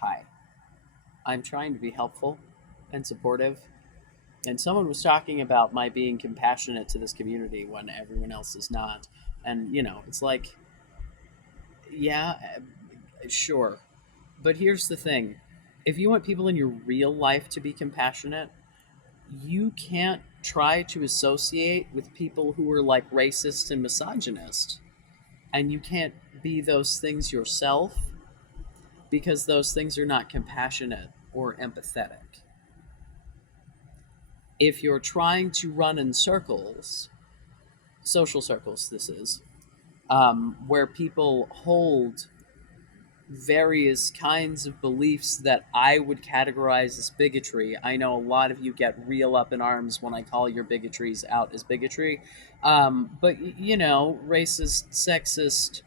hi, I'm trying to be helpful and supportive. And someone was talking about my being compassionate to this community when everyone else is not. And, it's like, yeah, sure. But here's the thing, if you want people in your real life to be compassionate, you can't try to associate with people who are like racist and misogynist, and you can't be those things yourself, because those things are not compassionate or empathetic. If you're trying to run in circles, social circles, this is, where people hold various kinds of beliefs that I would categorize as bigotry. I know a lot of you get real up in arms when I call your bigotries out as bigotry. But, racist, sexist,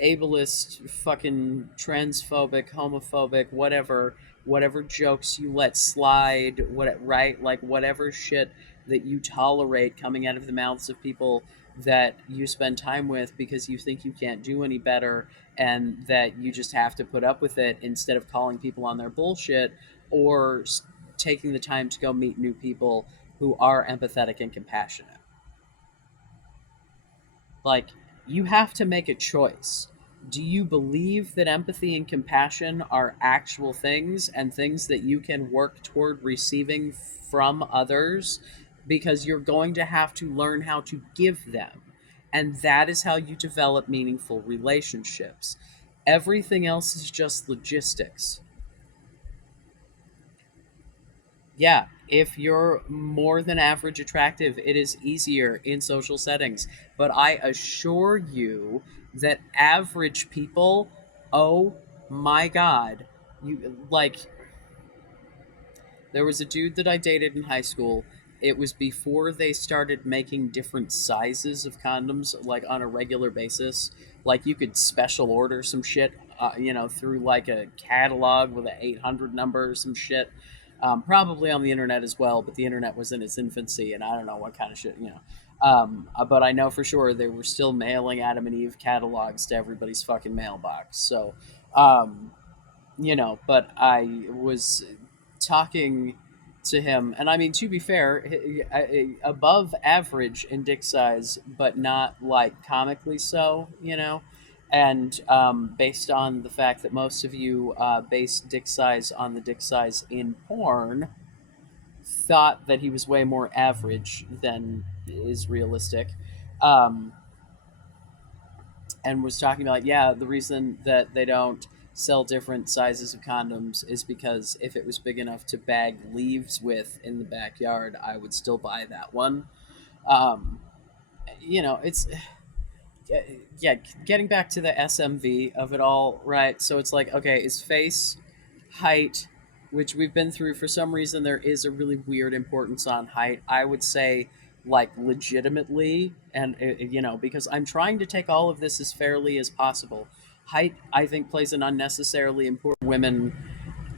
ableist, fucking transphobic, homophobic, whatever jokes you let slide, right? Like, whatever shit that you tolerate coming out of the mouths of people that you spend time with because you think you can't do any better, and that you just have to put up with it instead of calling people on their bullshit, or taking the time to go meet new people who are empathetic and compassionate. Like, you have to make a choice. Do you believe that empathy and compassion are actual things and things that you can work toward receiving from others? Because you're going to have to learn how to give them. And that is how you develop meaningful relationships. Everything else is just logistics. Yeah, if you're more than average attractive, it is easier in social settings. But I assure you that average people, oh my God, you like, there was a dude that I dated in high school. It was before they started making different sizes of condoms, like on a regular basis. Like, you could special order some shit, through like a catalog with an 800 number or some shit. Probably on the internet as well, but the internet was in its infancy, and I don't know what kind of shit. But I know for sure they were still mailing Adam and Eve catalogs to everybody's fucking mailbox. So, um, but I was talking to him, and I mean, to be fair, above average in dick size, but not like comically so, And based on the fact that most of you base dick size on the dick size in porn, thought that he was way more average than is realistic. Um, and was talking about, like, yeah, the reason that they don't sell different sizes of condoms is because if it was big enough to bag leaves with in the backyard, I would still buy that one. Um, it's yeah, getting back to the SMV of it all, right? So it's like, okay, is face, height, which we've been through. For some reason, there is a really weird importance on height. I would say, like, legitimately, and because I'm trying to take all of this as fairly as possible. Height, I think, plays an unnecessarily important women.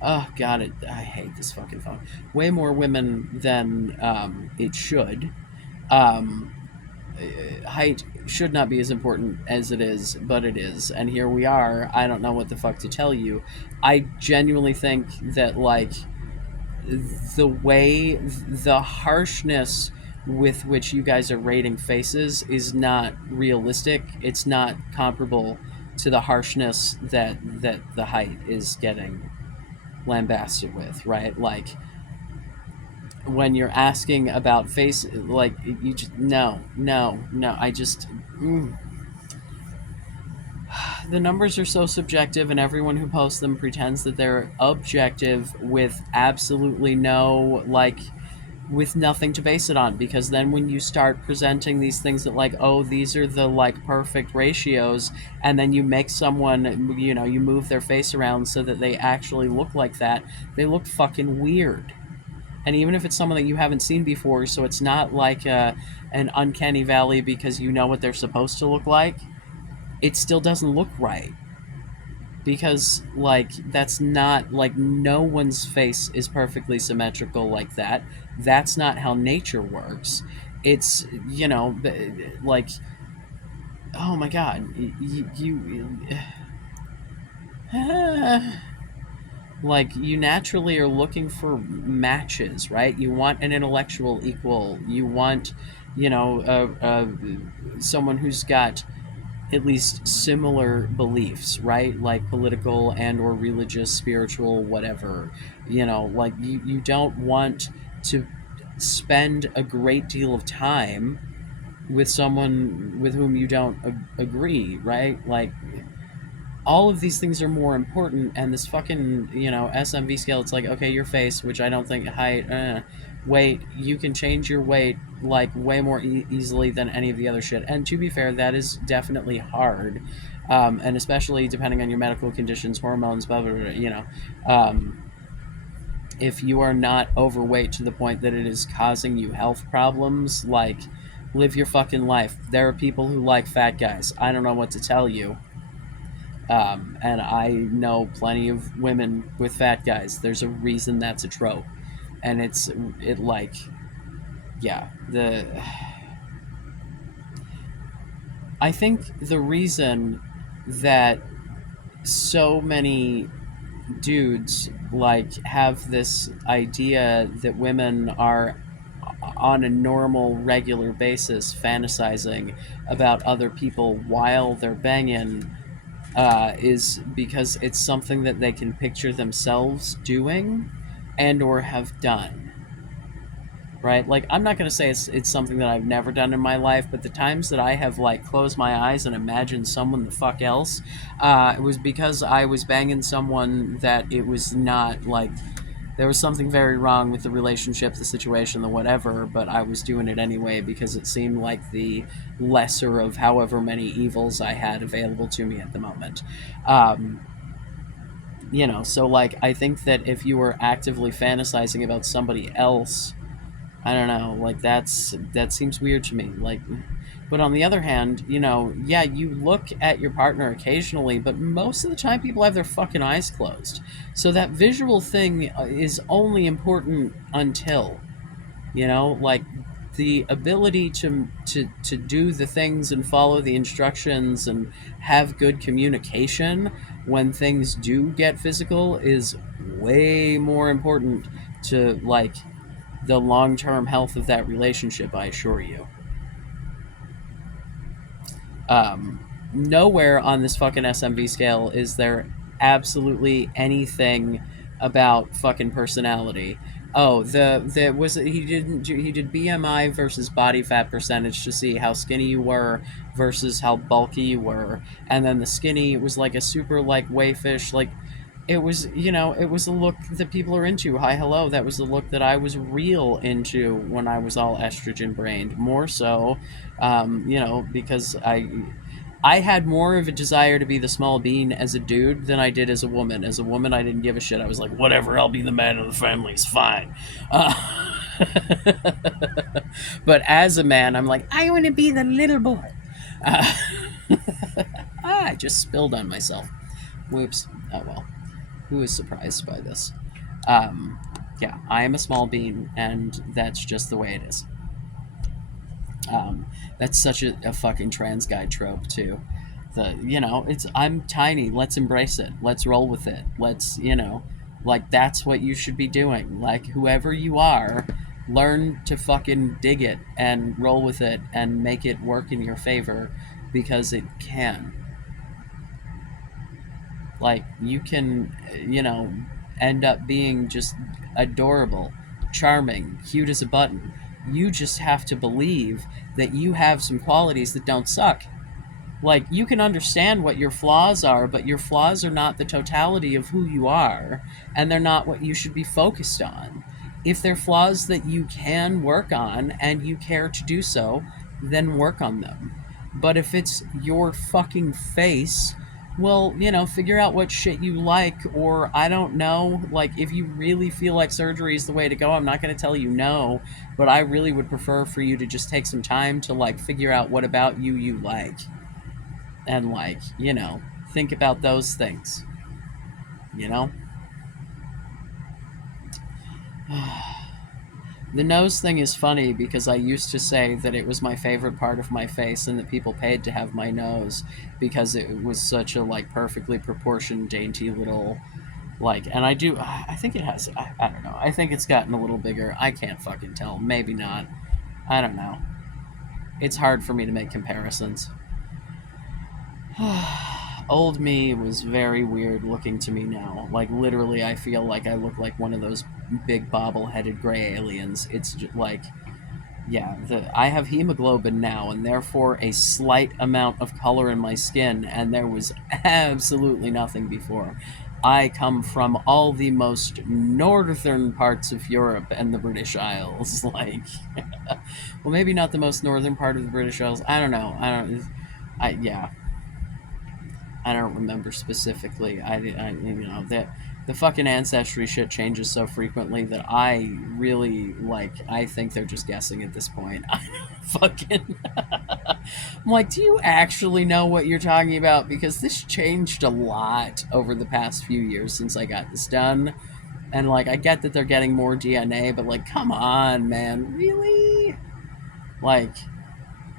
Oh God, I hate this fucking phone. Way more women than it should. Um, Height should not be as important as it is, but it is. And here we are. I don't know what the fuck to tell you. I genuinely think that, like, the harshness with which you guys are rating faces is not realistic. It's not comparable to the harshness that the height is getting lambasted with, right? Like, when you're asking about face, like, you just, no, I just, the numbers are so subjective, and everyone who posts them pretends that they're objective with absolutely no, like, with nothing to base it on. Because then when you start presenting these things that, like, oh, these are the, like, perfect ratios, and then you make someone, you move their face around so that they actually look like that, they look fucking weird. And even if it's someone that you haven't seen before, so it's not like an uncanny valley because you know what they're supposed to look like, it still doesn't look right. Because, like, that's not, like, no one's face is perfectly symmetrical like that. That's not how nature works. It's, like, oh my God, like, you naturally are looking for matches, right? You want an intellectual equal. You want, someone who's got at least similar beliefs, right? Like political and or religious, spiritual, whatever. Like, you don't want to spend a great deal of time with someone with whom you don't agree, right? Like, all of these things are more important, and this fucking, SMV scale, it's like, okay, your face, which I don't think, height, weight, you can change your weight, like, way more easily than any of the other shit. And to be fair, that is definitely hard, and especially depending on your medical conditions, hormones, blah, blah, blah, if you are not overweight to the point that it is causing you health problems, like, live your fucking life. There are people who like fat guys. I don't know what to tell you. And I know plenty of women with fat guys. There's a reason that's a trope. And like, yeah, I think the reason that so many dudes, like, have this idea that women are on a normal, regular basis fantasizing about other people while they're banging, is because it's something that they can picture themselves doing and or have done, right? Like, I'm not going to say it's something that I've never done in my life, but the times that I have, like, closed my eyes and imagined someone the fuck else, it was because I was banging someone that it was not, like, there was something very wrong with the relationship, the situation, the whatever, but I was doing it anyway because it seemed like the lesser of however many evils I had available to me at the moment. So, like, I think that if you were actively fantasizing about somebody else, I don't know, like, that seems weird to me. Like, but on the other hand, yeah, you look at your partner occasionally, but most of the time people have their fucking eyes closed. So that visual thing is only important until, like, the ability to do the things and follow the instructions and have good communication when things do get physical is way more important to like the long-term health of that relationship, I assure you. Nowhere on this fucking SMV scale is there absolutely anything about fucking personality. Oh, the was he did BMI versus body fat percentage to see how skinny you were versus how bulky you were, and then the skinny was like a super like wayfish like it was, you know, it was a look that people are into. Hi, hello. That was the look that I was real into when I was all estrogen brained. More so, you know, because I had more of a desire to be the small bean as a dude than I did as a woman. As a woman, I didn't give a shit. I was like, whatever, I'll be the man of the family. It's fine. But as a man, I'm like, I want to be the little boy. Uh, I just spilled on myself. Whoops. Oh well. Who is surprised by this? Um, yeah, I am a small bean, and that's just the way it is. That's such a fucking trans guy trope too. The you know it's I'm tiny. Let's embrace it. Let's roll with it. Let's like that's what you should be doing. Like whoever you are, learn to fucking dig it and roll with it and make it work in your favor because it can. Like you can end up being just adorable, charming, cute as a button. You just have to believe that you have some qualities that don't suck. Like you can understand what your flaws are, but your flaws are not the totality of who you are, and they're not what you should be focused on. If they're flaws that you can work on and you care to do so, then work on them. But if it's your fucking face, well, figure out what shit you like, or I don't know, like if you really feel like surgery is the way to go, I'm not going to tell you no, but I really would prefer for you to just take some time to like figure out what about you like and like think about those things you know the nose thing is funny because I used to say that it was my favorite part of my face and that people paid to have my nose because it was such a like perfectly proportioned dainty little like, and I think it has I don't know, I think it's gotten a little bigger. I can't fucking tell, maybe not, I don't know. It's hard for me to make comparisons. Old me was very weird looking to me now. Like literally, I feel like I look like one of those big bobble-headed gray aliens. It's just like, yeah, I have hemoglobin now, and therefore a slight amount of color in my skin, and there was absolutely nothing before. I come from all the most northern parts of Europe and the British Isles. Like, well, maybe not the most northern part of the British Isles. I don't know. Yeah. I don't remember specifically. That the fucking ancestry shit changes so frequently that I really like. I think they're just guessing at this point. Fucking. I'm like, do you actually know what you're talking about? Because this changed a lot over the past few years since I got this done, and like, I get that they're getting more DNA, but like, come on, man, really? Like,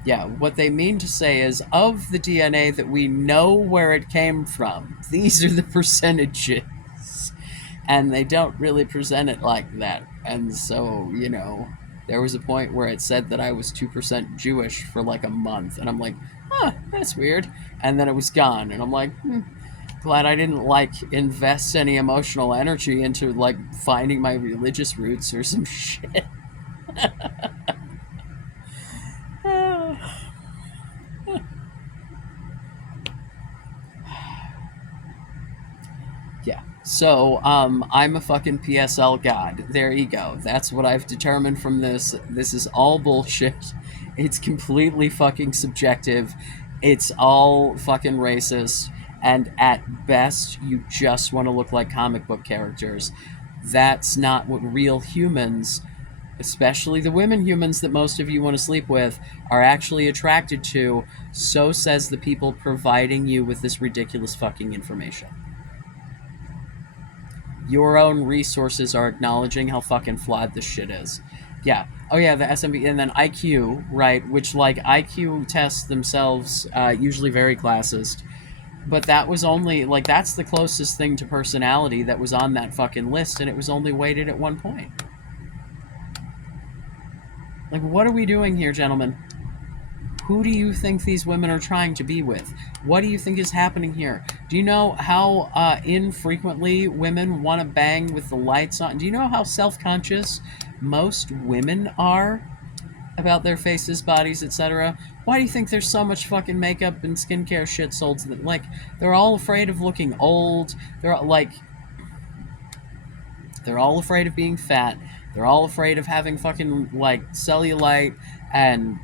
yeah, what they mean to say is of the DNA that we know where it came from, these are the percentages. And they don't really present it like that. And so, there was a point where it said that I was 2% Jewish for like a month. And I'm like, huh, that's weird. And then it was gone. And I'm like, glad I didn't like invest any emotional energy into like finding my religious roots or some shit. Yeah. So, I'm a fucking PSL god. There you go. That's what I've determined from this. This is all bullshit. It's completely fucking subjective. It's all fucking racist. And at best, you just want to look like comic book characters. That's not what real humans, especially the women humans that most of you want to sleep with, are actually attracted to. So says the people providing you with this ridiculous fucking information. Your own resources are acknowledging how fucking flawed this shit is. Yeah. Oh yeah, the SMV, and then IQ, right? Which like IQ tests themselves usually very classist, but that was only like that's the closest thing to personality that was on that fucking list, and it was only weighted at 1 point. Like, what are we doing here, gentlemen? Who do you think these women are trying to be with? What do you think is happening here? Do you know how infrequently women want to bang with the lights on? Do you know how self-conscious most women are about their faces, bodies, etc.? Why do you think there's so much fucking makeup and skincare shit sold to them? Like, they're all afraid of looking old. They're all afraid of being fat. They're all afraid of having fucking like cellulite and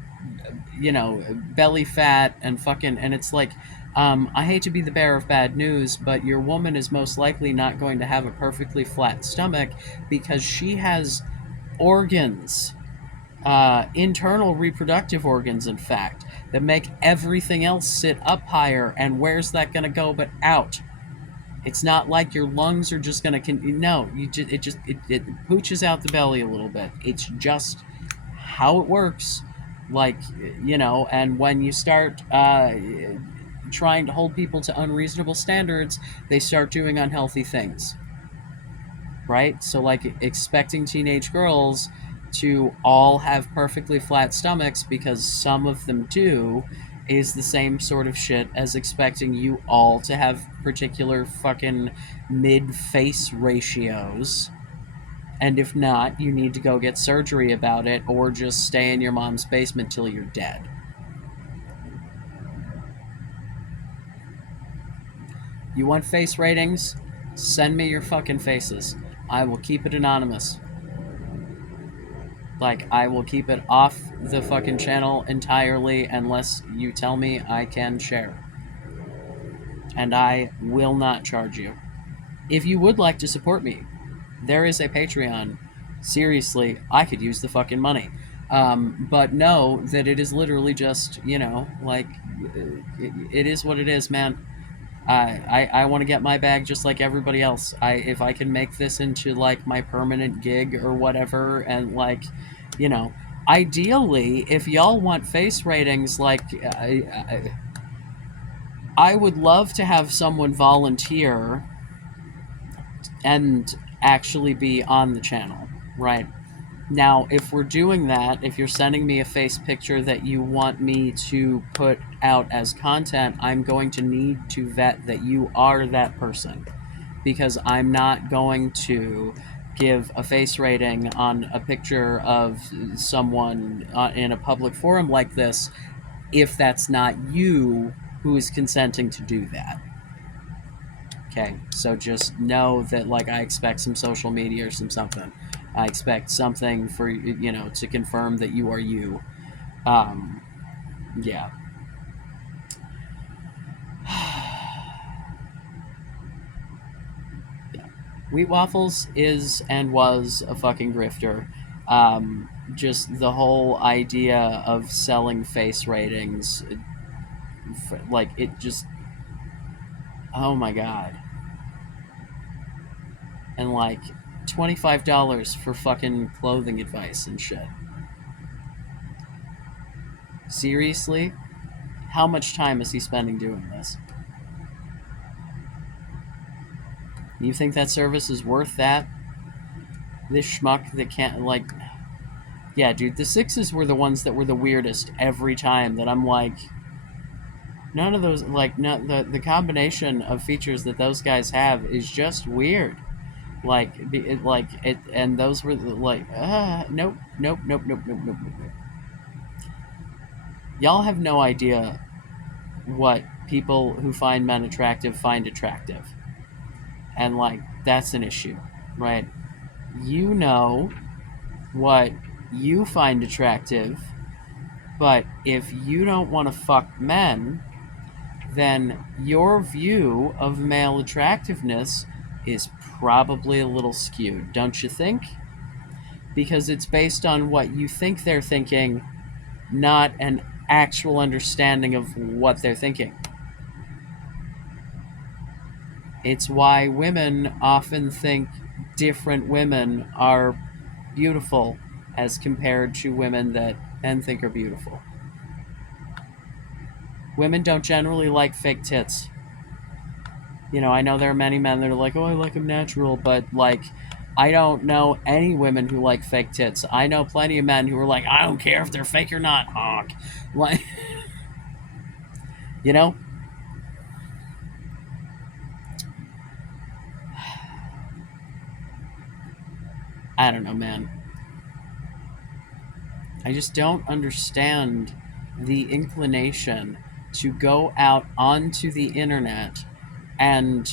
belly fat and fucking, and it's like, I hate to be the bearer of bad news, but your woman is most likely not going to have a perfectly flat stomach because she has organs, internal reproductive organs, in fact, that make everything else sit up higher. And where's that going to go but out? It's not like your lungs are just going to no, it pooches out the belly a little bit. It's just how it works. Like, and when you start trying to hold people to unreasonable standards, they start doing unhealthy things, right? So like expecting teenage girls to all have perfectly flat stomachs because some of them do is the same sort of shit as expecting you all to have particular fucking mid-face ratios. And if not, you need to go get surgery about it or just stay in your mom's basement till you're dead. You want face ratings? Send me your fucking faces. I will keep it anonymous. Like, I will keep it off the fucking channel entirely unless you tell me I can share. And I will not charge you. If you would like to support me, there is a Patreon. Seriously, I could use the fucking money. But know that it is literally just, like, it is what it is, man. I want to get my bag just like everybody else. If I can make this into like my permanent gig or whatever, and like, ideally, if y'all want face ratings, like, I would love to have someone volunteer and actually be on the channel, right? Now, if we're doing that, if you're sending me a face picture that you want me to put out as content, I'm going to need to vet that you are that person, because I'm not going to give a face rating on a picture of someone in a public forum like this if that's not you who is consenting to do that. Okay, so just know that, like, I expect some social media or something. I expect something for, to confirm that you are you. Yeah. Yeah. Wheat Waffles is and was a fucking grifter. Just the whole idea of selling face ratings, like, it just, oh my god. And like $25 for fucking clothing advice and shit. Seriously? How much time is he spending doing this? You think that service is worth that? This schmuck that can't, like... Yeah, dude, the sixes were the ones that were the weirdest every time, that I'm like... None of those, like, no, the combination of features that those guys have is just weird. Like, and those were, like, nope. Y'all have no idea what people who find men attractive find attractive. And, like, that's an issue, right? You know what you find attractive, but if you don't want to fuck men, then your view of male attractiveness is probably a little skewed, don't you think? Because it's based on what you think they're thinking, not an actual understanding of what they're thinking. It's why women often think different women are beautiful as compared to women that men think are beautiful. Women don't generally like fake tits. You know, I know there are many men that are like, oh, I like them natural, but like, I don't know any women who like fake tits. I know plenty of men who are like, I don't care if they're fake or not, honk. Like, you know? I don't know, man. I just don't understand the inclination to go out onto the internet and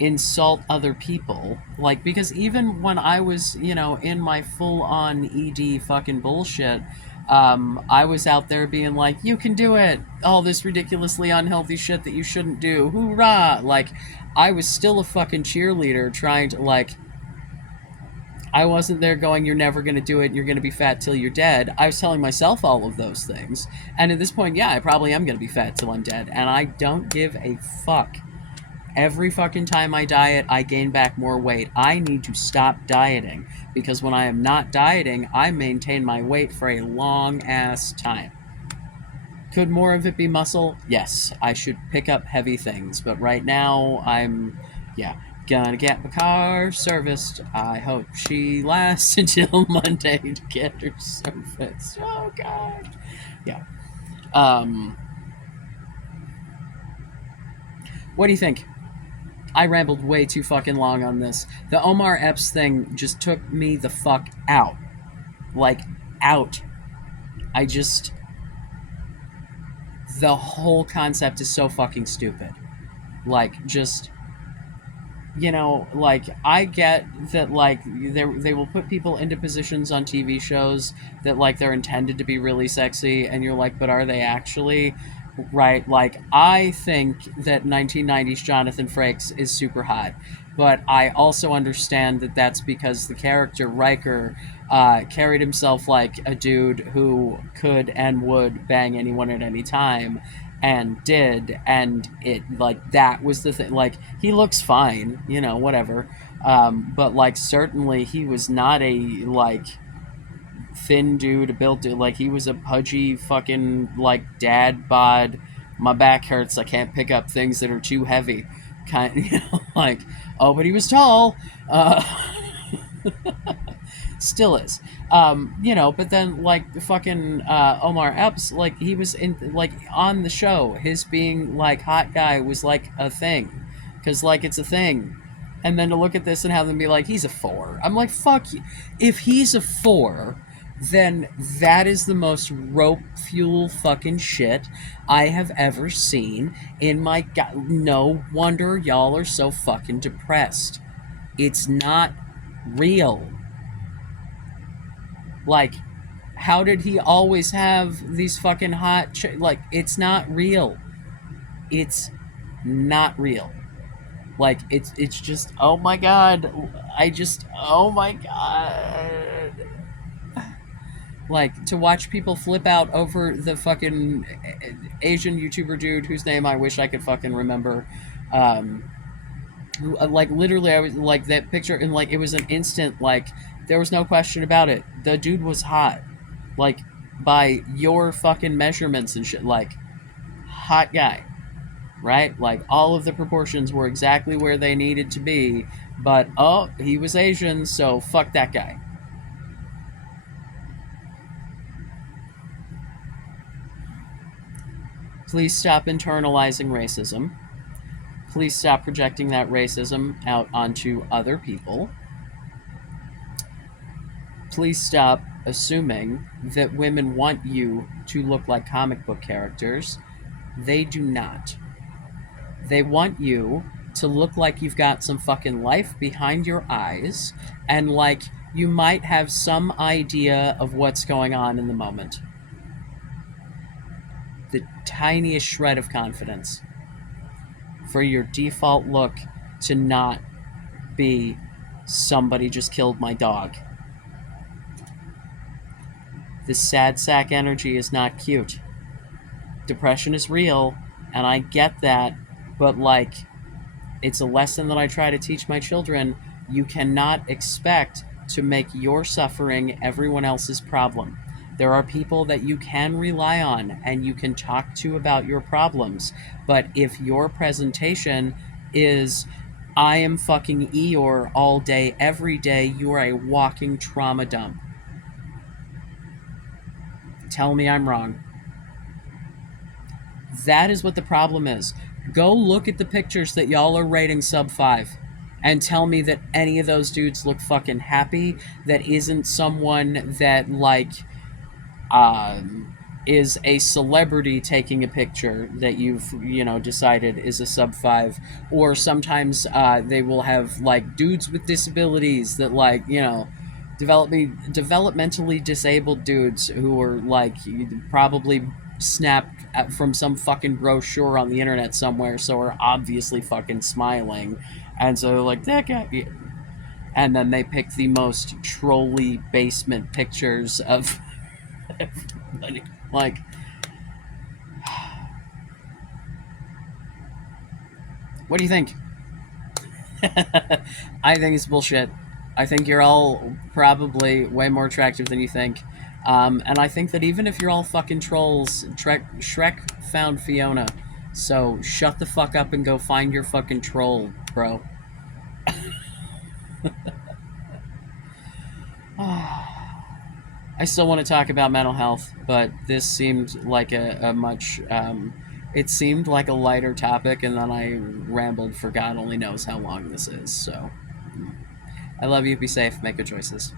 insult other people. Like, because even when I was, you know, in my full-on ED fucking bullshit, I was out there being like, you can do it, all this ridiculously unhealthy shit that you shouldn't do, hoorah. Like, I was still a fucking cheerleader trying to, like, I wasn't there going, you're never going to do it, you're going to be fat till you're dead. I was telling myself all of those things. And at this point, yeah, I probably am going to be fat till I'm dead. And I don't give a fuck. Every fucking time I diet, I gain back more weight. I need to stop dieting. Because when I am not dieting, I maintain my weight for a long-ass time. Could more of it be muscle? Yes. I should pick up heavy things. But right now, yeah, gonna get my car serviced. I hope she lasts until Monday to get her serviced. Oh, God. Yeah. What do you think? I rambled way too fucking long on this. The Omar Epps thing just took me the fuck out. Like, out. The whole concept is so fucking stupid. Like, just, you know, like, I get that, like, they will put people into positions on TV shows that, like, they're intended to be really sexy, and you're like, but are they actually? Right? Like, I think that 1990s Jonathan Frakes is super hot, but I also understand that that's because the character Riker carried himself like a dude who could and would bang anyone at any time, and did, and it, like, that was the thing. Like, he looks fine, you know, whatever, but, like, certainly he was not a, like, thin dude, built dude. Like, he was a pudgy fucking, like, dad bod, my back hurts, I can't pick up things that are too heavy kind, you know, like, oh, but he was tall, still is, you know. But then, like, the fucking Omar Epps, like, he was in, like, on the show, his being, like, hot guy was, like, a thing, because, like, it's a thing. And then to look at this and have them be like, he's a 4. I'm like, fuck you. If he's a 4, then that is the most rope fuel fucking shit I have ever seen in my god. No wonder y'all are so fucking depressed. It's not real. Like, how did he always have these fucking hot like, it's not real. It's not real. Like, it's just, oh my god. Oh my god. Like, to watch people flip out over the fucking Asian YouTuber dude whose name I wish I could fucking remember. Who, like, literally, I was like, that picture, and, like, it was an instant, like, there was no question about it. The dude was hot. Like, by your fucking measurements and shit. Like, hot guy. Right? Like, all of the proportions were exactly where they needed to be, but, oh, he was Asian, so fuck that guy. Please stop internalizing racism. Please stop projecting that racism out onto other people. Please stop assuming that women want you to look like comic book characters. They do not. They want you to look like you've got some fucking life behind your eyes, and like you might have some idea of what's going on in the moment. The tiniest shred of confidence for your default look to not be somebody just killed my dog. This sad sack energy is not cute. Depression is real, and I get that, but, like, it's a lesson that I try to teach my children. You cannot expect to make your suffering everyone else's problem. There are people that you can rely on and you can talk to about your problems. But if your presentation is, I am fucking Eeyore all day, every day, you are a walking trauma dump. Tell me I'm wrong. That is what the problem is. Go look at the pictures that y'all are rating sub 5 and tell me that any of those dudes look fucking happy, that isn't someone that, like, is a celebrity taking a picture that you've, decided is a sub 5. Or sometimes they will have, like, dudes with disabilities that, like, developmentally disabled dudes who are, like, probably snapped from some fucking brochure on the internet somewhere, so are obviously fucking smiling. And so, like, that guy. And then they pick the most trolly basement pictures of everybody. Like, what do you think? I think it's bullshit. I think you're all probably way more attractive than you think. And I think that even if you're all fucking trolls, Shrek found Fiona. So shut the fuck up and go find your fucking troll, bro. I still want to talk about mental health, but this seemed like a much. It seemed like a lighter topic, and then I rambled for God only knows how long this is. So, I love you. Be safe. Make good choices.